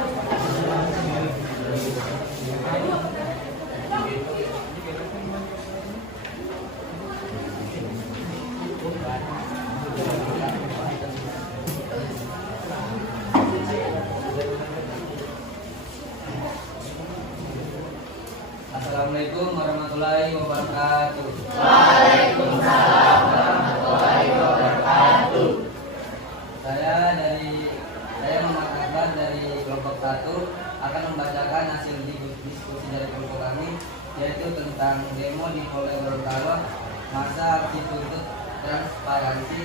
Assalamualaikum warahmatullahi wabarakatuh. Waalaikumsalam warahmatullahi wabarakatuh. Saya Muhammad Akbar dari kelompok 1 akan membacakan hasil diskusi dari kelompok kami, yaitu tentang demo di Polda Gorontalo, masa aksi tuntut transparansi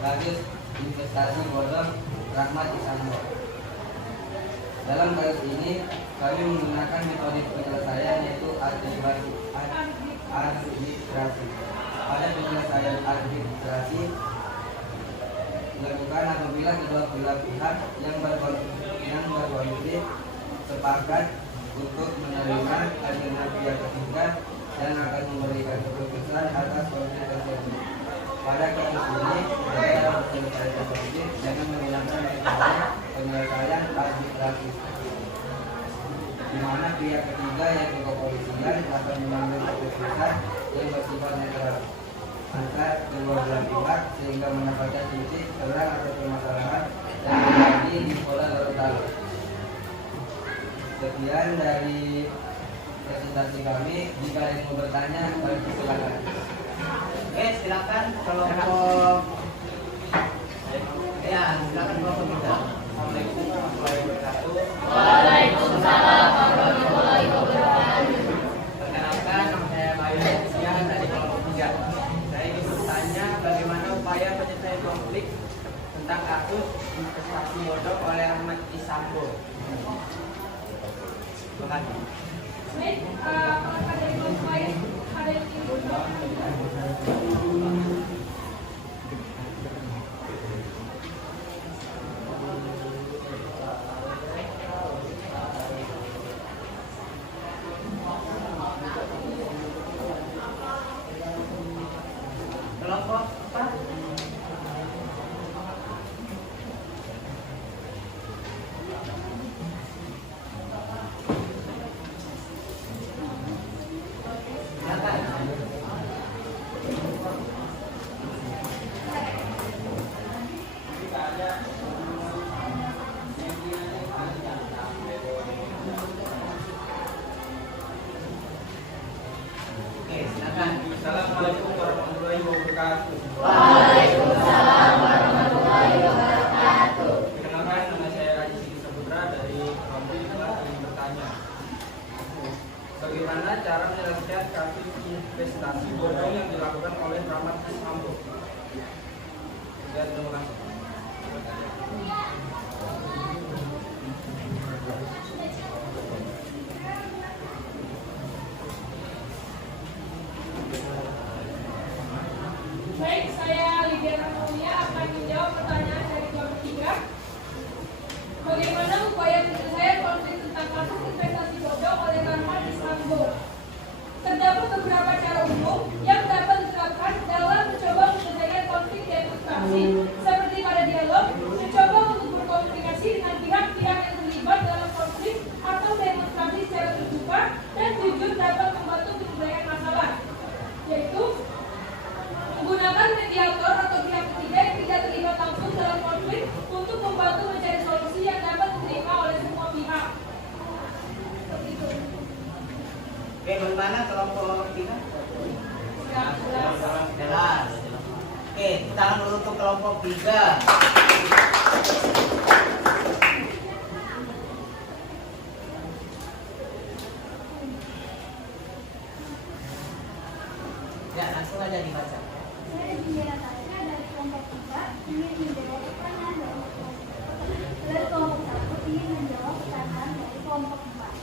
kasus investasi bodong Rahmat Isanul. Dalam kasus ini kami menggunakan metode penyelesaian yaitu arbitrasi. Pada penyelesaian arbitrasi dilakukan apabila kedua belah pihak yang berkonflik sepakat untuk menerima agenda pihak ketiga dan akan memberikan keputusan atas konflik tersebut. Pada kasus ini, negara harus menyelesaikan konflik dengan menggunakan metode penyelesaian arbitrasi, di mana pihak ketiga yaitu kepolisian akan mengambil keputusan yang bersifat netral antara kedua belah pihak sehingga mendapatkan titik terang atau permasalahan yang terjadi di Polda Gorontalo. Sekian dari presentasi kami. Jika ada yang mau bertanya, silakan. Oke, silakan kelompok. Ya, silakan kelompok 3. Assalamualaikum warahmatullahi wabarakatuh. Waalaikumsalam warahmatullahi wabarakatuh. Perkenalkan, nama saya Bayu Siang dari kelompok 3. silakan. Baik, apakah dari kelompok lain ada yang ingin berbicara? Kelompok apa? Oke, silakan. Assalamualaikum warahmatullahi wabarakatuh. Waalaikumsalam warahmatullahi wabarakatuh. Perkenalkan, nama saya Raji Siti Saputra dari kelompok 5 ingin bertanya. Bagaimana cara menyelesaikan kasus investasi bodong yang dilakukan oleh Rahmat Sambo? Ya, terima kasih. Baik, saya Lydia Rahmalia akan menjawab pertanyaan dari kelompok 3. Bagaimana upaya penyelesaian konflik tentang kasus investasi bodong oleh Rahmat Sambo? Terdapat beberapa cara umum yang dapat diterapkan dalam mencoba menyelesaikan konflik demonstrasi, seperti pada dialog, mencoba untuk berkomunikasi dengan pihak-pihak yang terlibat dalam konflik atau demonstrasi secara terbuka dan jujur dapat membantu menyelesaikan masalah, yaitu menggunakan mediator atau pihak ketiga yang tidak terlibat langsung dalam konflik untuk membantu mencari solusi yang dapat diterima oleh semua pihak. Seperti itu. Oke, bagaimana kelompok 3? Jelas. Oke, tangan dulu untuk kelompok 3. Ya, langsung aja dibaca. Saya Juliana Tasya dari kelompok 3 ingin menjawab pertanyaan dari kelompok 1 ingin menjawab pertanyaan dari kelompok 4.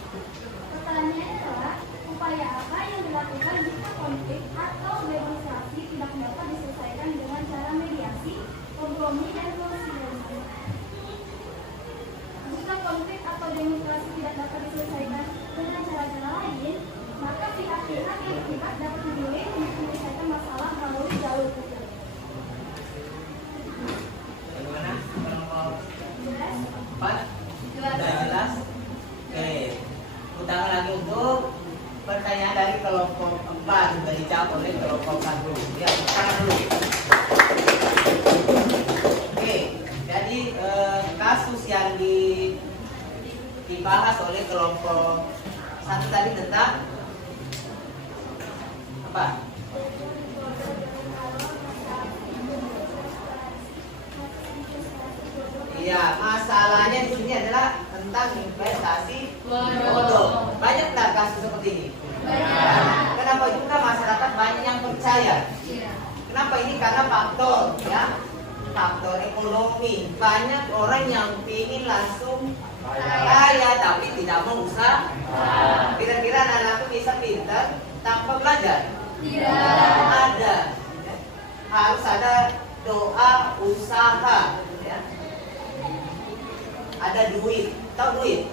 Pertanyaannya adalah upaya apa yang dilakukan jika konflik atau demonstrasi tidak dapat diselesaikan dengan cara mediasi, kompromi, dan konsistensi. Jika konflik atau demonstrasi tidak dapat diselesaikan dengan cara-cara lain, maka pihak-pihak yang terlibat dapat memilih untuk menyelesaikan masalah melalui jalur hukum. Bagaimana kelompok Jelas? 4? Sudah jelas? Oke, ulangi lagi untuk pertanyaan dari kelompok 4 sudah dijawab oleh kelompok 1. Ya, tangan dulu. Oke, jadi kasus yang dibahas oleh kelompok 1 tadi tentang apa? Iya, masalahnya di sini adalah tentang investasi bodong. Banyak nggak kasus seperti ini? Banyak. Kenapa juga masyarakat banyak yang percaya? Kenapa ini? Karena faktor, ya, faktor ekonomi. Banyak orang yang ingin langsung kaya tapi tidak mau usaha. Kira-kira anak-anak bisa pintar tanpa belajar? Tidak ada. Harus ada doa, usaha, ya. Ada duit, tahu duit?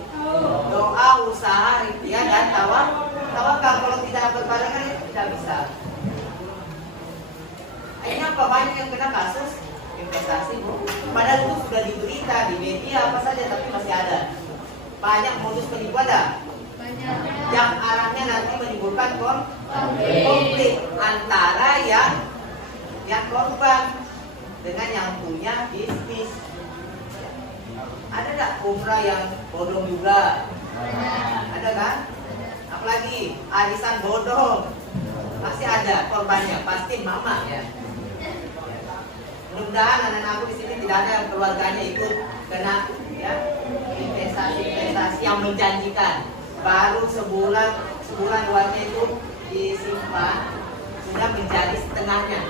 Doa, usaha, ikhtiar, dan tawakal. Kalau tidak berbarengan itu tidak bisa. Akhirnya apa? Banyak yang kena kasus investasi, Bu. Padahal itu sudah diberita di media apa saja, tapi masih ada. Banyak modus penipuan ada. Yang arahnya nanti menimbulkan konflik antara yang korban dengan yang punya bisnis. Ada nggak umrah yang bodong juga? Ada kan? Apalagi arisan bodong, pasti ada korbannya, pasti mama ya. Mudah-mudahan anak-anak aku di sini tidak ada yang keluarganya ikut kena ya investasi yang menjanjikan. Baru sebulan uangnya itu disimpan sudah menjadi setengahnya.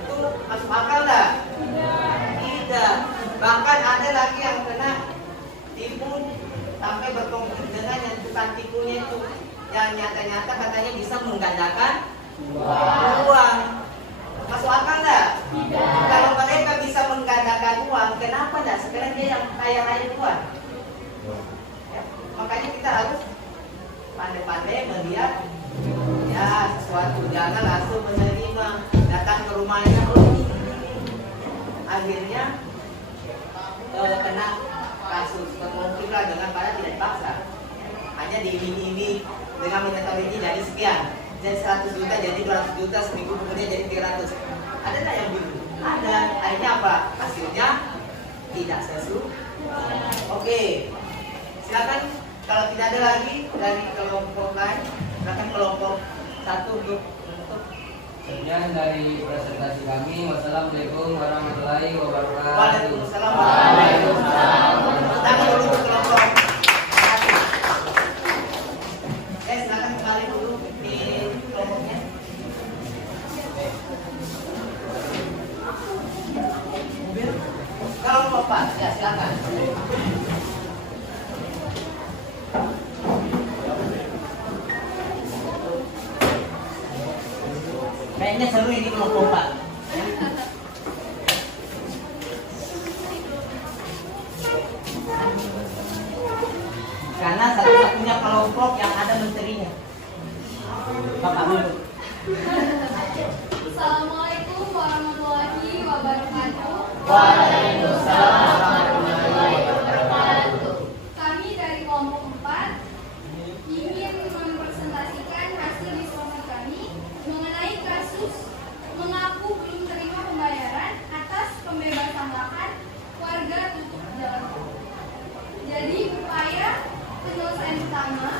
Itu masuk akal nggak? Tidak. Bahkan ada lagi yang kena tipu sampai berkonflik dengan yang substantifnya itu yang nyata-nyata katanya bisa menggandakan uang. Masuk akal nggak? Kalau mereka bisa menggandakan uang, kenapa nggak sekarang dia yang kaya raya duluan? Ya, makanya kita harus pandai-pandai melihat ya sesuatu, jangan langsung menerima, datang ke rumahnya, akhirnya kena kasus konflik lah dengan para tidak dipaksa, hanya diiming-iming dengan metodologi jadi sekian, jadi 100 juta jadi 200 juta, seminggu kemudian jadi 300. Ada nggak yang gitu? Ada. Akhirnya apa? Hasilnya tidak sesuai. Oke, silakan kalau tidak ada lagi dari kelompok lain, silakan kelompok 1 untuk menutup. Sekian dari presentasi kami. Wassalamualaikum warahmatullahi wabarakatuh. Waalaikumsalam. Tangan dulu untuk kelompok 1. Silakan kembali dulu di kelompoknya. Kelompok 4, ya silakan. Kayaknya seru ini kelompok 4. Karena satu-satunya kelompok yang ada menterinya. Bapak dulu. Assalamualaikum warahmatullahi wabarakatuh. Waalaikumsalam warahmatullahi wabarakatuh. Kami dari kelompok 4 ingin mempresentasikan hasil diskusi kami mengenai kasus mengaku belum terima pembayaran atas pembebasan lahan warga tutup jalan tol. Jadi upaya penyelesaian utama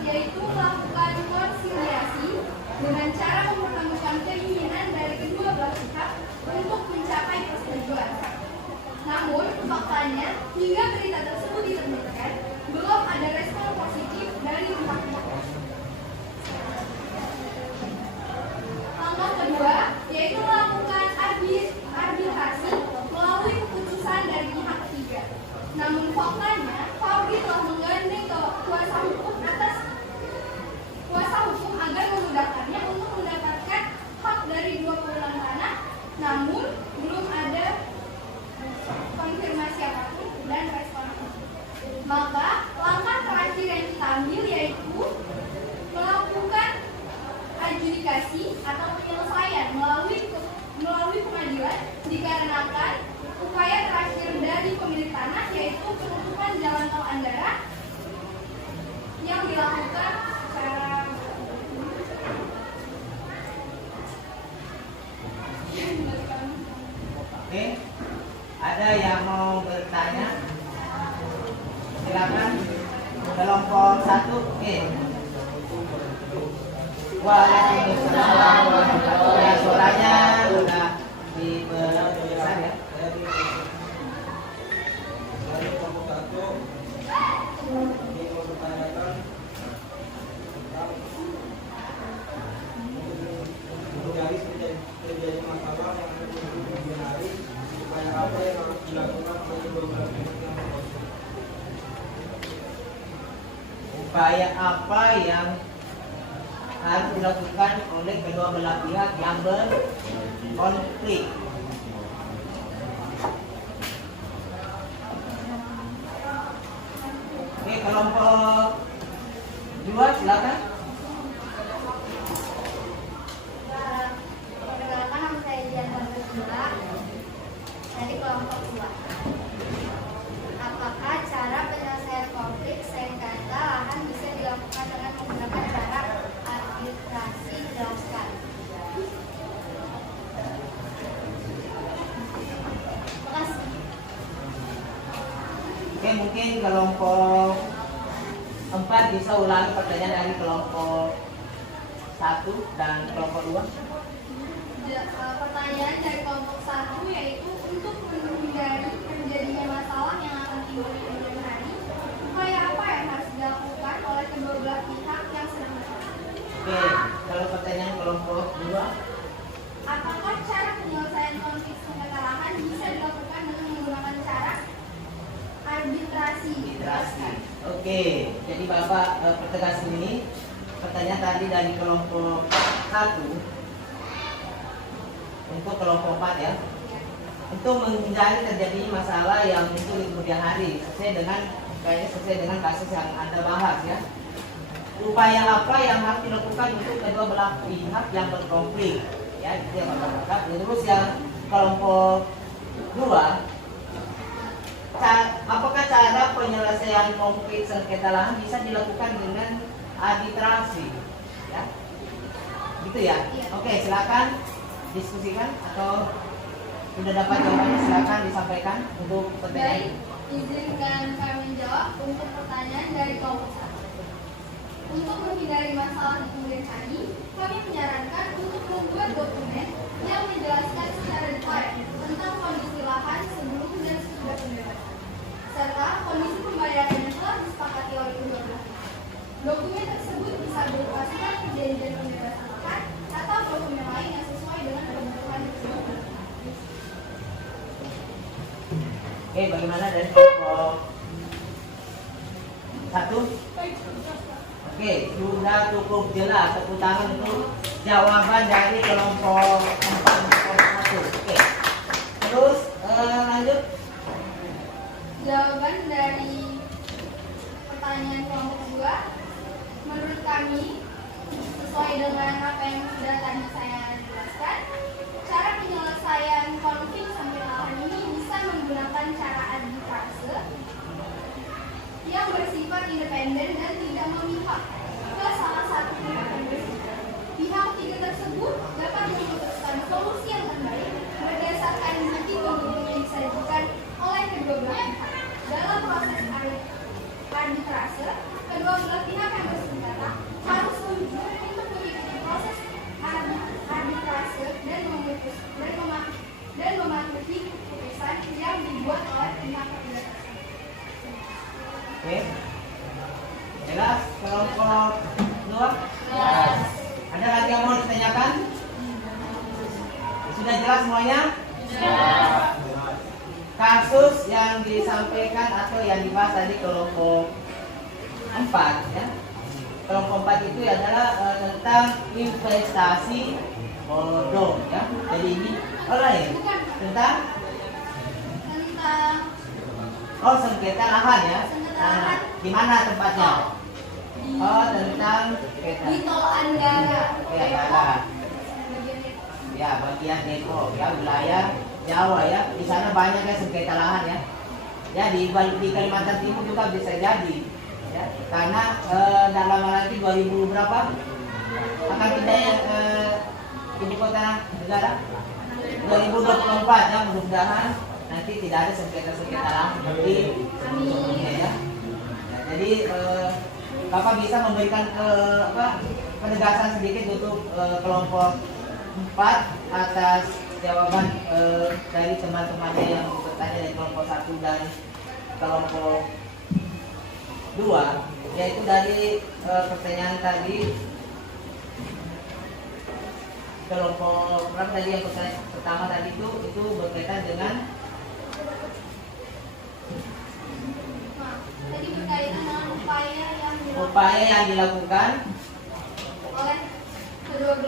yaitu melakukan konsiliasi dengan cara mempertemukan keinginan dari kedua belah pihak untuk mencapai persetujuan. Namun faktanya hingga berita tersebut diterbitkan belum ada respon positif dari pihak-pihak. Langkah kedua yaitu melakukan arbitrasi melalui keputusan dari pihak ketiga. Namun faktanya Fabri telah menggandeng ke kuasa hukum agar memudahkannya untuk mendapatkan hak dari 2 pulang tanah, namun belum ada konfirmasi apapun dan respon apapun. Maka langkah terakhir yang kita ambil yaitu melakukan adjudikasi atau penyelesaian melalui pengadilan dikarenakan upaya terakhir dari pemilik tanah yaitu penutupan jalan tol Andara yang dilakukan secara Oke, ada yang mau bertanya? Silakan. Kelompok 1. Oke. Waalaikumsalam warahmatullahi wabarakatuh. Suaranya sudah dibesar ya. Dari kelompok 1 ini mau bertanyakan tentang menghindari terjadi masalah yang ada di kemudian hari, supaya apa yang harus dilakukan oleh beberapa pihak yang berkaitan. Upaya apa yang harus dilakukan oleh kedua belah pihak yang berkonflik? Oke, kelompok 2 silakan. Perkenalkan nama saya Dian Barbara dari kelompok 2. Apakah cara penyelesaian konflik sengketa lahan bisa dilakukan dengan menggunakan cara arbitrasi? Jelaskan. Makasih. Oke, mungkin kelompok 4 bisa ulangi pertanyaan dari kelompok 1 dan kelompok 2. Pertanyaan dari kelompok 1 yaitu untuk menghindari terjadinya masalah yang akan timbul di kemudian hari, upaya apa yang harus dilakukan oleh kedua belah pihak yang sedang bersalah? Oke, kalau pertanyaan kelompok 2, Apakah cara penyelesaian konflik sengketa lahan bisa dilakukan dengan menggunakan cara arbitrasi. Oke, jadi Bapak pertegas ini pertanyaan tadi dari kelompok 1 untuk kelompok 4 ya. Untuk menghindari terjadinya masalah yang muncul di kemudian hari sesuai dengan kasus yang Anda bahas ya. Upaya apa yang harus dilakukan untuk kedua belah pihak yang berkonflik? Ya, itu yang Bapak. Terus yang kelompok 2, apakah cara penyelesaian konflik sengketa lahan bisa dilakukan dengan arbitrasi? Ya, gitu ya. Oke, silakan diskusikan atau sudah dapat jawabannya, silakan disampaikan untuk pertanyaan. Baik, izinkan kami menjawab untuk pertanyaan dari kelompok 1. Untuk menghindari masalah di kemudian hari, kami menyarankan untuk membuat dokumen yang menjelaskan secara detail tentang kondisi lahan sebelum dan sesudah pembebasan, serta kondisi pembayaran yang telah disepakati oleh kedua belah pihak. Dokumen tersebut bisa berupa surat perjanjian pembebasan lahan atau dokumen lain yang sesuai dengan kebutuhan tersebut. Oke, bagaimana dari kelompok 1? Oke, sudah cukup jelas. Tepuk tangan untuk jawaban dari kelompok 1. Oke, terus lanjut. Jawaban dari pertanyaan kelompok 2, menurut kami sesuai dengan apa yang sudah tadi saya jelaskan, cara penyelesaian konflik sengketa lahan ini bisa menggunakan cara arbitrase yang bersifat independen dan tidak memihak ke salah satu pihak yang bersifat. Pihak ketiga tersebut dapat memutuskan solusi yang terbaik berdasarkan bukti-bukti yang disajikan oleh kedua belah pihak. Dalam proses arbitrase, kedua belah pihak yang bersengketa harus mengikuti proses arbitrase dan mematuhi keputusan yang dibuat oleh pihak ketiga tersebut. Oke, jelas kelompok 2? Ada lagi yang mau ditanyakan? Sudah jelas semuanya? Kasus yang disampaikan atau yang dibahas tadi kelompok 4 ya. Kelompok 4 itu adalah tentang investasi bodong ya. Jadi ini tentang sengketa lahan ya. Nah, di mana tempatnya? Tentang sengketa. Di Tol Andara. Ya, Andara. Ya, bagian Depok ya, wilayah Jawa ya. Di sana banyak ya sengketa lahan ya. Ya, di Kalimantan Timur juga bisa jadi ya. Karena dalam nanti 2000 berapa akan pindahnya ibu kota negara 2024 ya, mudah-mudahan nanti tidak ada sengketa lahan seperti ini ya. Jadi Bapak bisa memberikan penegasan sedikit untuk kelompok 4 atas jawaban dari teman-temannya yang bertanya dari kelompok 1 dan kelompok 2, yaitu dari pertanyaan tadi kelompok berapa tadi yang pertama tadi itu berkaitan dengan Tadi berkaitan dengan upaya yang dilakukan oleh kedua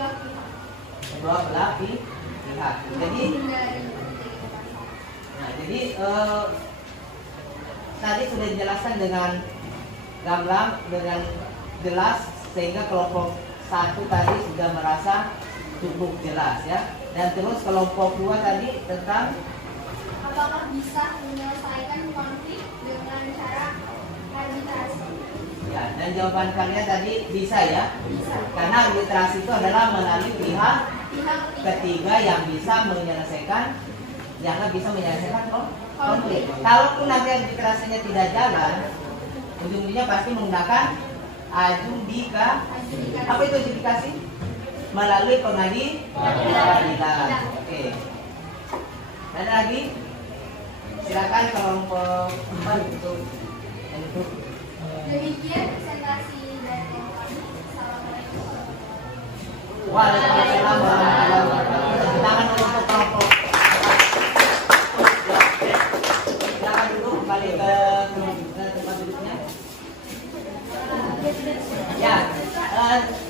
belah pihak. Jadi tadi sudah dijelaskan dengan gamblang, dengan jelas, sehingga kelompok 1 tadi sudah merasa cukup jelas ya. Dan terus kelompok 2 tadi tentang apakah bisa menyelesaikan konflik dengan cara arbitrasi? ya, dan jawaban kalian tadi bisa ya. Bisa. Karena arbitrasi itu adalah melalui pihak Pihak ketiga yang bisa menyelesaikan konflik. Kalaupun nanti arbitrasinya tidak jalan, ujung-ujungnya pasti menggunakan adjudikasi. Apa itu adjudikasi? Melalui pengadilan. Oke. Ada lagi? Silakan kelompok 4 untuk demikian presentasi dari kami. Assalamualaikum. Waalaikumsalam warahmatullahi wabarakatuh. Tangan untuk kelompok. Silakan dulu kembali ke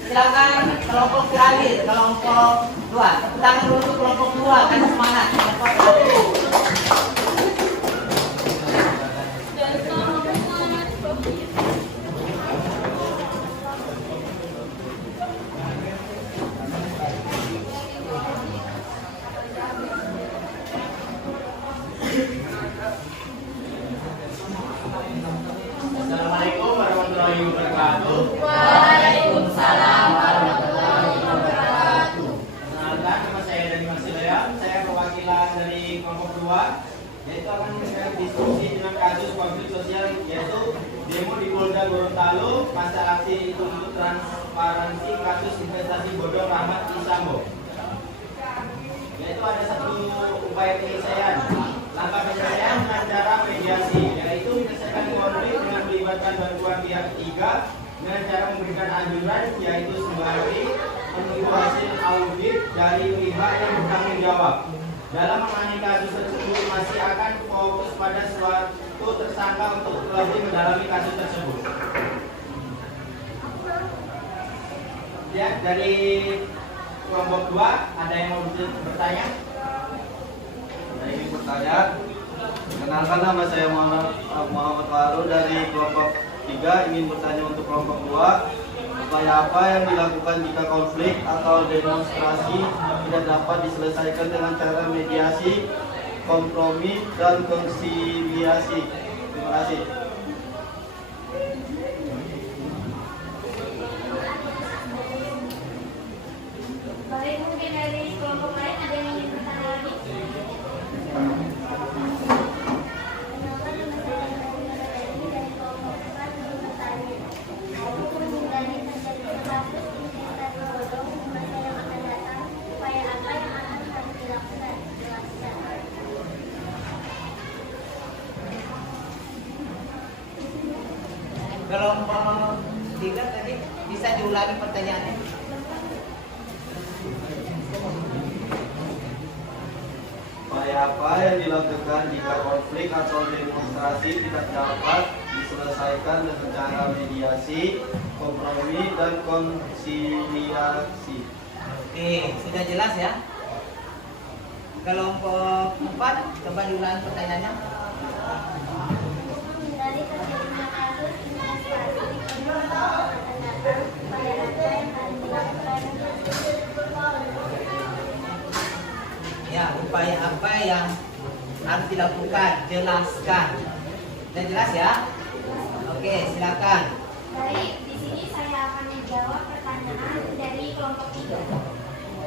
Silakan kelompok terakhir, kelompok 2. Tepuk tangan dulu untuk kelompok 2, kasih semangat. Kelompok 1. Assalamualaikum warahmatullahi wabarakatuh. Waalaikumsalam warahmatullahi wabarakatuh. Perkenalkan, nama saya Dani Marsileon. Saya perwakilan dari kelompok 2, yaitu akan diskusi dengan kasus konflik sosial, yaitu demo di Polda Gorontalo pasca aksi tuntut transparansi kasus investasi bodong Rahmat Isambo. Yaitu ada satu upaya penyelesaian. Langkah penyelesaian dengan cara mediasi, yaitu menyelesaikan konflik dengan melibatkan bantuan pihak ketiga dengan cara memberikan anjuran, yaitu sembari menunggu hasil audit dari pihak yang bertanggung jawab. Dalam menangani kasus tersebut masih akan fokus pada suatu tersangka untuk lebih mendalami kasus tersebut. Ya, dari kelompok 2 ada yang mau bertanya? Saya ingin bertanya. Kenalkan, nama saya Muhammad Faru dari kelompok 3, ingin bertanya untuk kelompok 2. Upaya apa yang dilakukan jika konflik atau demonstrasi tidak dapat diselesaikan dengan cara mediasi, kompromi, dan konsiliasi? Terima kasih. Baik, mungkin dari kelompok lain ada yang ingin bertanya lagi? Kelompok 3 tadi bisa diulangi pertanyaannya? Upaya apa yang dilakukan jika konflik atau demonstrasi tidak dapat diselesaikan dengan cara mediasi, kompromi, dan konsiliasi? Oke, sudah jelas ya? Kelompok 4, coba diulangi pertanyaannya. Dari terjadinya kasus investasi bodong akan datang, upaya apa yang harus dilakukan? Ya, upaya apa yang harus dilakukan? Jelaskan. Sudah jelas ya? Oke, silakan. Baik, di sini saya akan menjawab pertanyaan dari kelompok 3.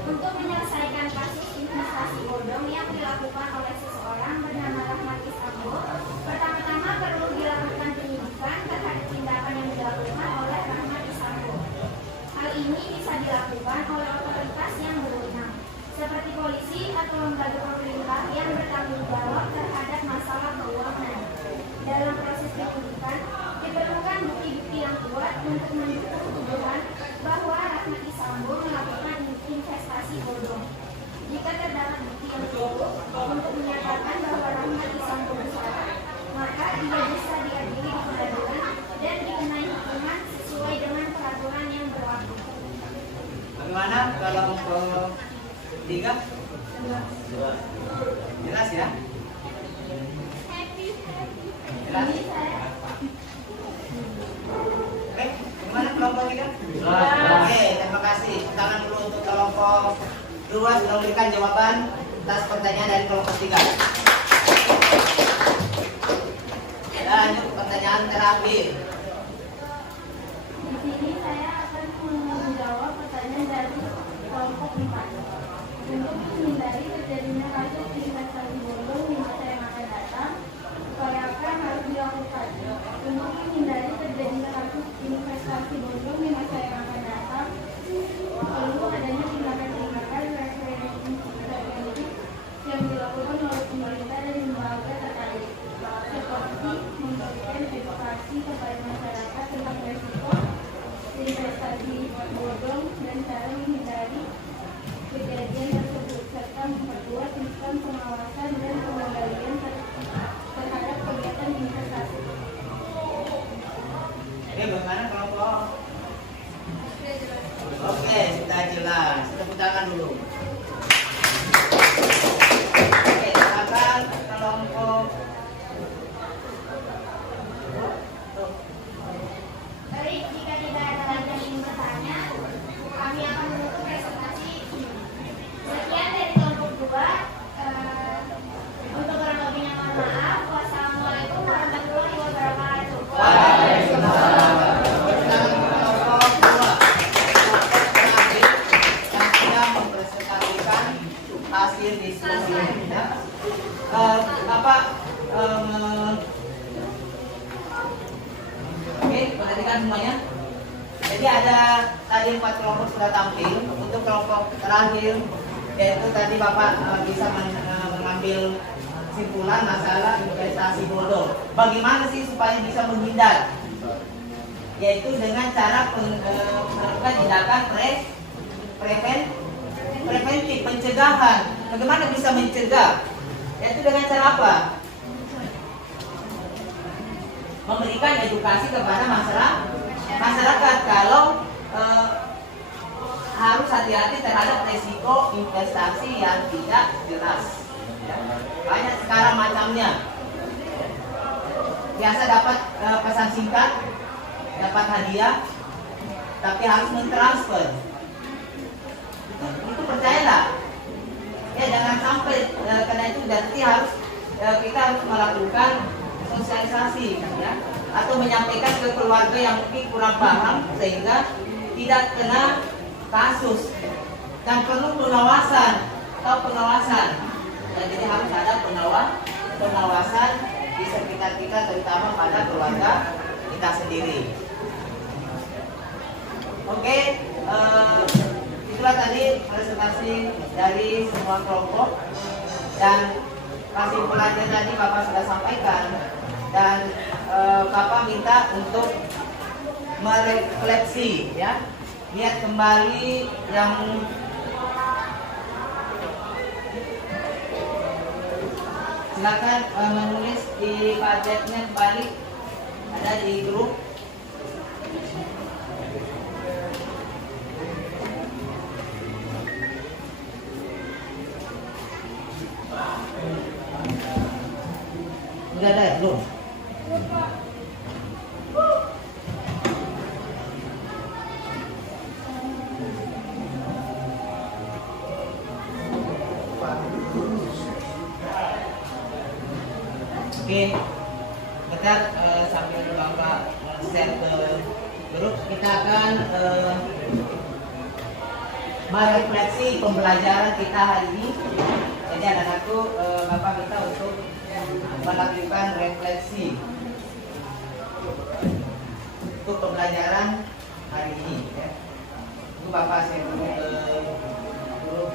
Untuk menyelesaikan kasus investasi bodong yang dilakukan oleh seseorang bernama Rahmat Isambo, pertama-tama perlu dilakukan penyidikan terhadap tindakan yang dilakukan oleh Rahmat Isambo. Hal ini bisa dilakukan oleh otoritas yang berwenang, seperti polisi atau lembaga pemerintah yang bertanggung jawab terhadap masalah keuangan. Dalam proses penyidikan, diperlukan bukti-bukti yang kuat untuk mendukung tuduhan bahwa Rahmat Isambo melakukan investasi bodong. Jika terdapat bukti yang cukup untuk menyatakan bahwa Rahmat Isambo bersalah, maka ia bisa diadili di pengadilan dan dikenai hukuman sesuai dengan peraturan yang berlaku. Bagaimana kelompok 3? Jelas ya? Jelas? Oke, gimana kelompok 3? Oke, terima kasih. Tangan dulu untuk kelompok 2 sudah memberikan jawaban atas pertanyaan dari kelompok 3. Lanjut pertanyaan terakhir. Di sini saya akan menjawab pertanyaan dari kelompok 4. Untuk menghindari terjadinya kasus investasi bodong di masa yang akan datang, upaya apa yang harus dilakukan? Untuk menghindari terjadinya kasus investasi bodong di masa yang akan datang, perlu adanya tindakan-tindakan preventif yang dilakukan oleh pemerintah dan lembaga terkait, seperti memberikan edukasi kepada Oke, sudah jelas. Tepuk tangan dulu. Oke, silakan kelompok. Baik, jika tidak ada lagi yang ingin bertanya, kami akan menutup presentasi ini. Sekian dari kelompok 2. Untuk kurang lebihnya mohon maaf. Wassalamualaikum warahmatullahi wabarakatuh. Yang sudah mempresentasikan hasil diskusi. Bapak, oke, perhatikan semuanya. Jadi ada tadi 4 kelompok sudah tampil. Untuk kelompok terakhir, yaitu tadi Bapak bisa mengambil kesimpulan masalah investasi bodong. Bagaimana sih supaya bisa menghindar? Yaitu dengan cara melakukan tindakan preventif, pencegahan. Bagaimana bisa mencegah? Yaitu dengan cara apa? Memberikan edukasi kepada masyarakat kalau harus hati-hati terhadap resiko investasi yang tidak jelas. Banyak sekarang macamnya. Biasa dapat pesan singkat, dapat hadiah, tapi harus mentransfer. Itu percayalah. Ya jangan sampai karena itu berarti kita harus melakukan sosialisasi, ya, atau menyampaikan ke keluarga yang mungkin kurang paham sehingga tidak kena kasus. Dan perlu pengawasan. Jadi harus ada pengawasan di sekitar kita, terutama pada keluarga kita sendiri. Oke, itulah tadi presentasi dari semua kelompok dan kesimpulannya tadi Bapak sudah sampaikan dan Bapak minta untuk merefleksi, ya, lihat kembali yang silakan menulis di pajaknya kembali, ada di grup. Udah ada ya? Belum? Oke, kita sambil Bapak share ke grup, kita akan merefleksi pembelajaran kita hari ini. Jadi anak-anakku, Bapak minta untuk melakukan refleksi untuk pembelajaran hari ini, ya. Itu Bapak share dulu ke grup.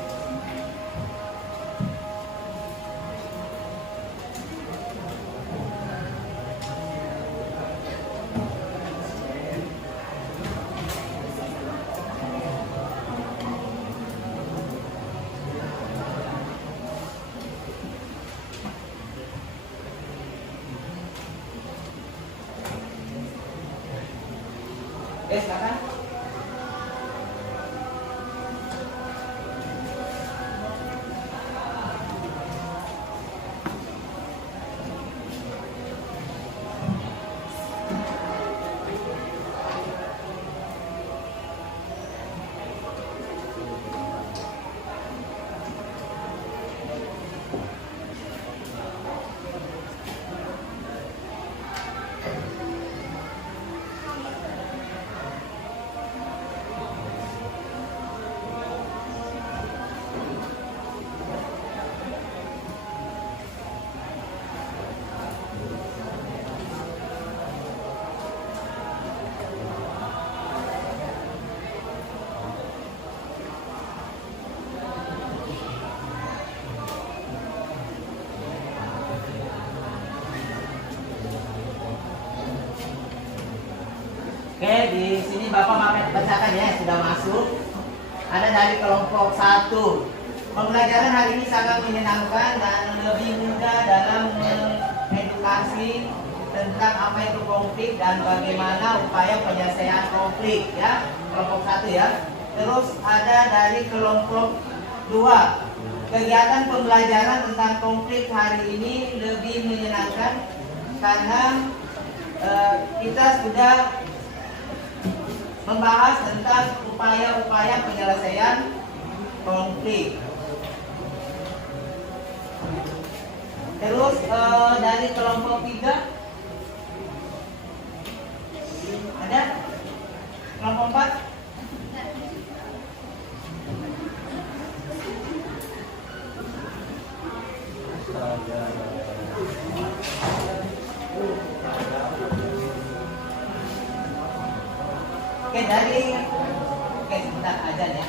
Silakan. Oke, di sini Bapak bacakan ya, sudah masuk. Ada dari kelompok 1. Pembelajaran hari ini sangat menyenangkan dan lebih mudah dalam mengedukasi tentang apa itu konflik dan bagaimana upaya penyelesaian konflik, ya. Kelompok 1 ya. Terus ada dari kelompok 2. Kegiatan pembelajaran tentang konflik hari ini lebih menyenangkan karena kita sudah membahas tentang upaya-upaya penyelesaian konflik. Terus dari kelompok 3 ada kelompok 4. Oke, sebentar aja ya.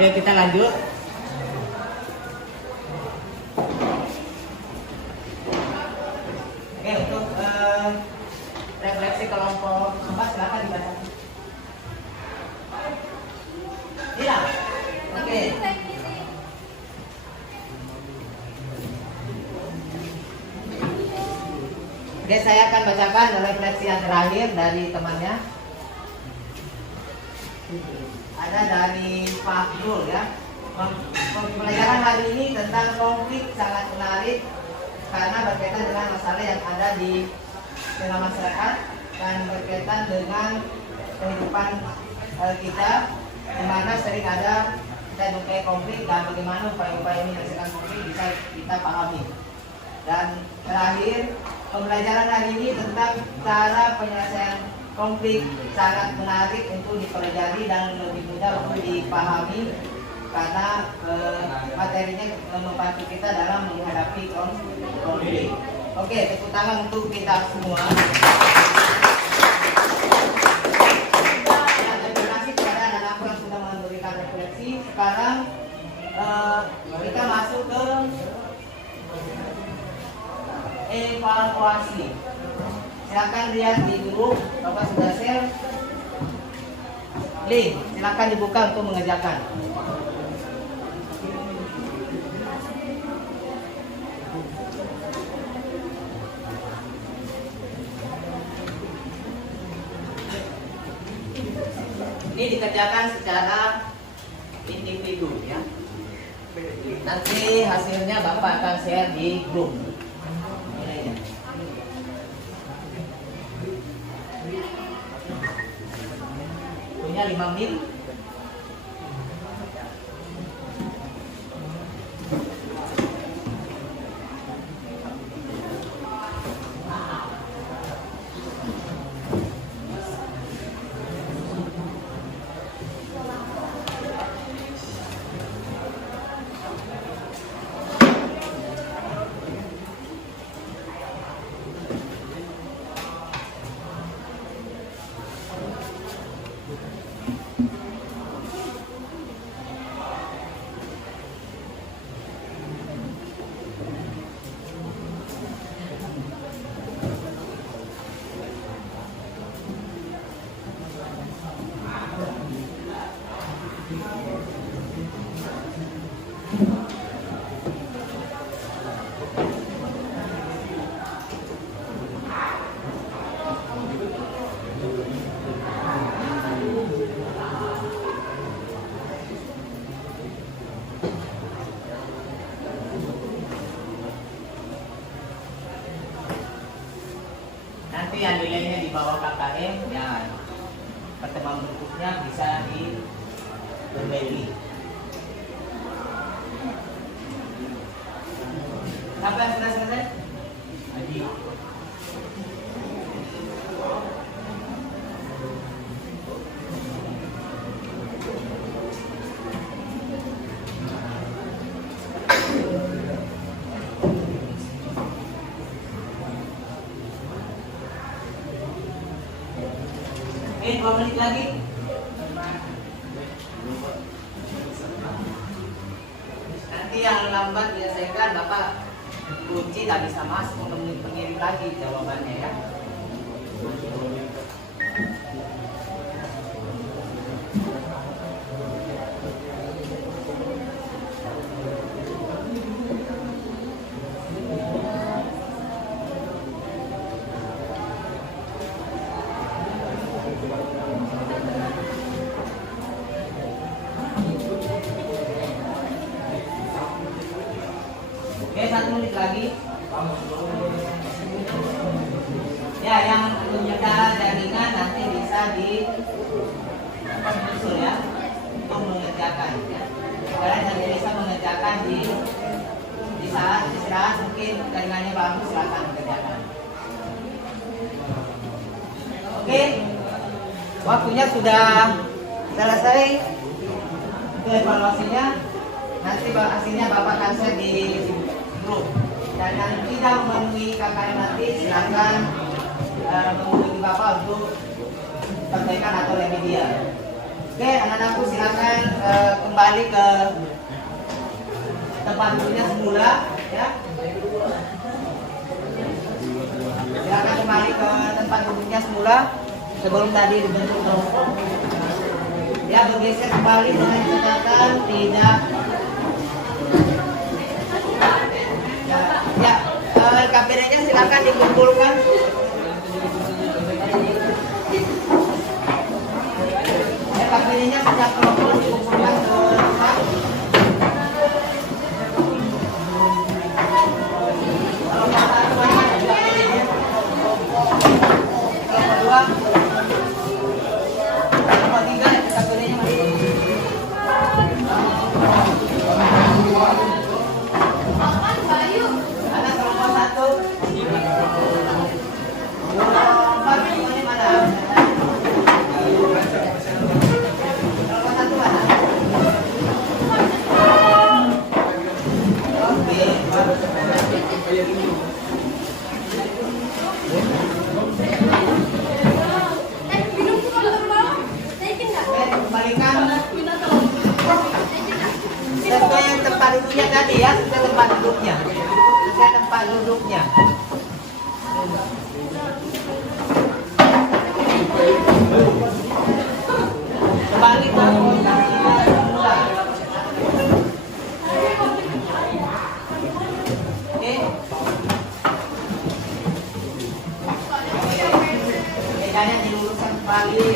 Oke, kita lanjut. Oke, untuk refleksi kelompok 4 silakan dibaca. Tidak. Oke. Oke, saya akan bacakan refleksi yang terakhir dari temannya. Ada dari Pak Abdul ya. Pembelajaran hari ini tentang konflik sangat menarik karena berkaitan dengan masalah yang ada di tengah masyarakat dan berkaitan dengan kehidupan kita, di mana sering ada kita jumpai konflik dan bagaimana upaya-upaya menyelesaikan konflik bisa kita pahami. Dan terakhir, pembelajaran hari ini tentang cara penyelesaian konflik sangat menarik untuk dipelajari dan lebih mudah untuk dipahami karena materinya membantu kita dalam menghadapi konflik. Oke, tepuk tangan untuk kita semua. Terima kasih kepada anak-anakku yang sudah memberikan refleksi. Sekarang kita masuk ke evaluasi. Silakan lihat di grup, Bapak sudah share link. Silakan dibuka untuk mengerjakan. Ini dikerjakan secara individu ya. Nanti hasilnya Bapak akan share di grup. Punya 5 menit. Nanti yang nilainya di bawah KKM, ya pertemuan berikutnya bisa diberbagi. Apa yang sudah selesai? Lagi. Oke, 2 menit lagi. Nanti yang lambat diselesaikan Bapak kunci tak bisa masuk, mengirim lagi jawabannya ya. Oke, 1 menit lagi. Ya, yang punya jaringan nanti bisa disusul ya untuk mengerjakan. Kalian yang bisa mengerjakan di saat istirahat, mungkin jaringannya bagus, silakan mengerjakan. Oke, waktunya sudah selesai. Itu evaluasinya. Nanti hasilnya Bapak akan share di grup. Dan yang tidak memenuhi KKM nanti silakan menghubungi Bapak untuk perbaikan atau remedial. Oke, anak-anakku silakan kembali ke tempat duduknya semula ya. Silakan kembali ke tempat duduknya semula sebelum tadi dibentuk kelompok. Ya, bergeser kembali dengan catatan tidak. Ya, KPD-nya silakan dikumpulkan. Ya, KPD-nya sudah kelompok dikumpulkan ke tempat. Kelompok 1 mana KPD-nya? Kelompok 2. Kelompok 3 KPD-nya masih. Ada kelompok 1. Kelompok 4 semuanya mana? Kelompok 1 mana? Oke. Kembalikan sesuai tempat duduknya tadi ya, sesuai tempat duduknya. Sesuai tempat duduknya. Kembali ke posisinya semula. Oke. Bedanya diluruskan kembali.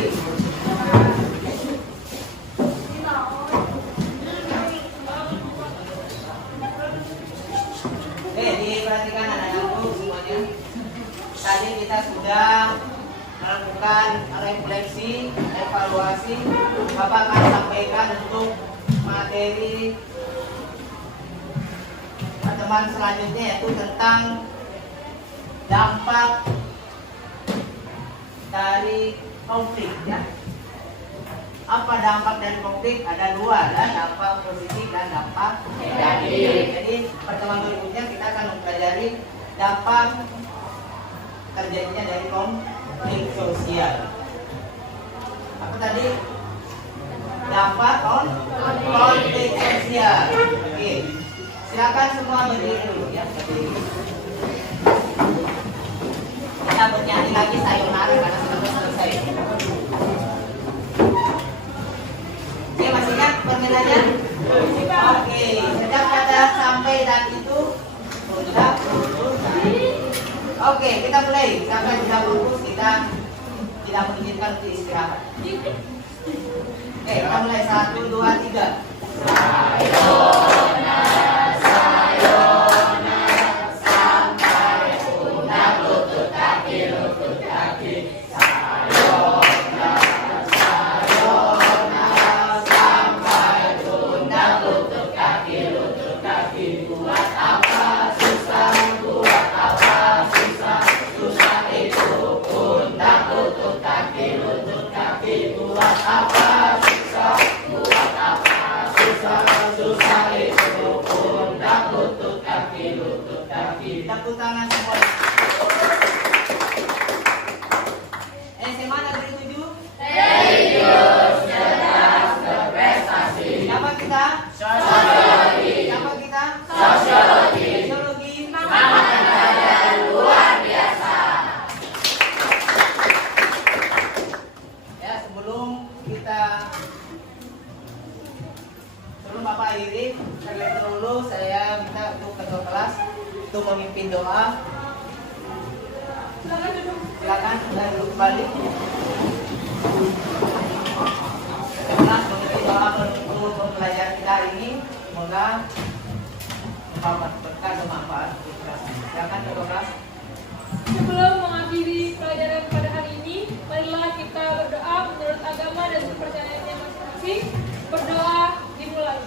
tadi kita sudah melakukan refleksi, evaluasi. Bapak akan sampaikan untuk materi teman selanjutnya, yaitu tentang dampak dari konflik, ya. Apa dampak dari konflik? Ada dua, ya, dampak positif dan dampak negatif. Jadi pertemuan berikutnya kita akan mempelajari dampak terjadinya dari konflik sosial. Apa tadi? Dampak konflik sosial. Oke, silakan semua berdiri dulu, ya. Kita bernyanyi lagi sayonara karena sudah selesai. Oke, masih ingat permainannya? Oke, setiap kata sampai dan itu sudah lurus. Oke, kita mulai. Sampai sudah lurus kita tidak mengizinkan untuk istirahat. Oke, kita mulai 1, 2, 3. Sayonara, sayonara, sampai punah lutut kaki, lutut kaki. Sayonara, sayonara, sampai punah lutut kaki, lutut kaki. Buat apa susah, buat apa susah, susah itu punah lutut kaki, lutut kaki. Buat apa susah, buat apa susah, susah itu punah lutut kaki, lutut kaki. Tepuk tangan semua. SMA Negeri 7. Serius, cerdas, berprestasi. Siapa kita? Sosiologi. Siapa kita? Sosiologi. Sosiologi. Semangat belajar luar biasa. Ya, sebelum Bapak akhiri, terlebih dahulu saya minta untuk ketua kelas untuk memimpin doa. Silakan dan duduk kembali. Kelas memimpin doa untuk pembelajaran kita hari ini, semoga bermanfaat berkah dan manfaat untuk kelas. Silakan ketua kelas. Sebelum mengakhiri pelajaran pada hari ini, marilah kita berdoa menurut agama dan kepercayaannya masing-masing. Berdoa dimulai.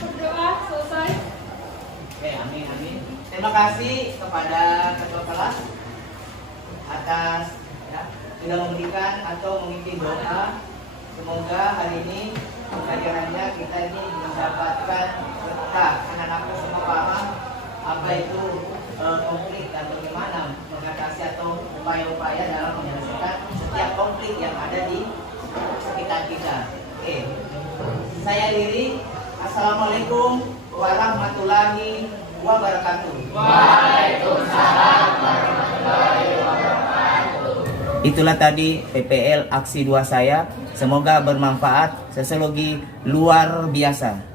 Berdoa selesai. Oke, amin, amin. Terima kasih kepada ketua kelas atas sudah memberikan atau memimpin doa. Semoga hari ini pelajarannya kita ini mendapatkan berkah. Anak-anak semua paham apa itu konflik dan bagaimana mengatasi atau upaya-upaya dalam menyelesaikan setiap konflik yang ada di sekitar kita. Oke, saya Riri. Assalamualaikum warahmatullahi wabarakatuh. Waalaikumsalam warahmatullahi wabarakatuh. Itulah tadi PPL Aksi 2 saya. Semoga bermanfaat. Sosiologi luar biasa.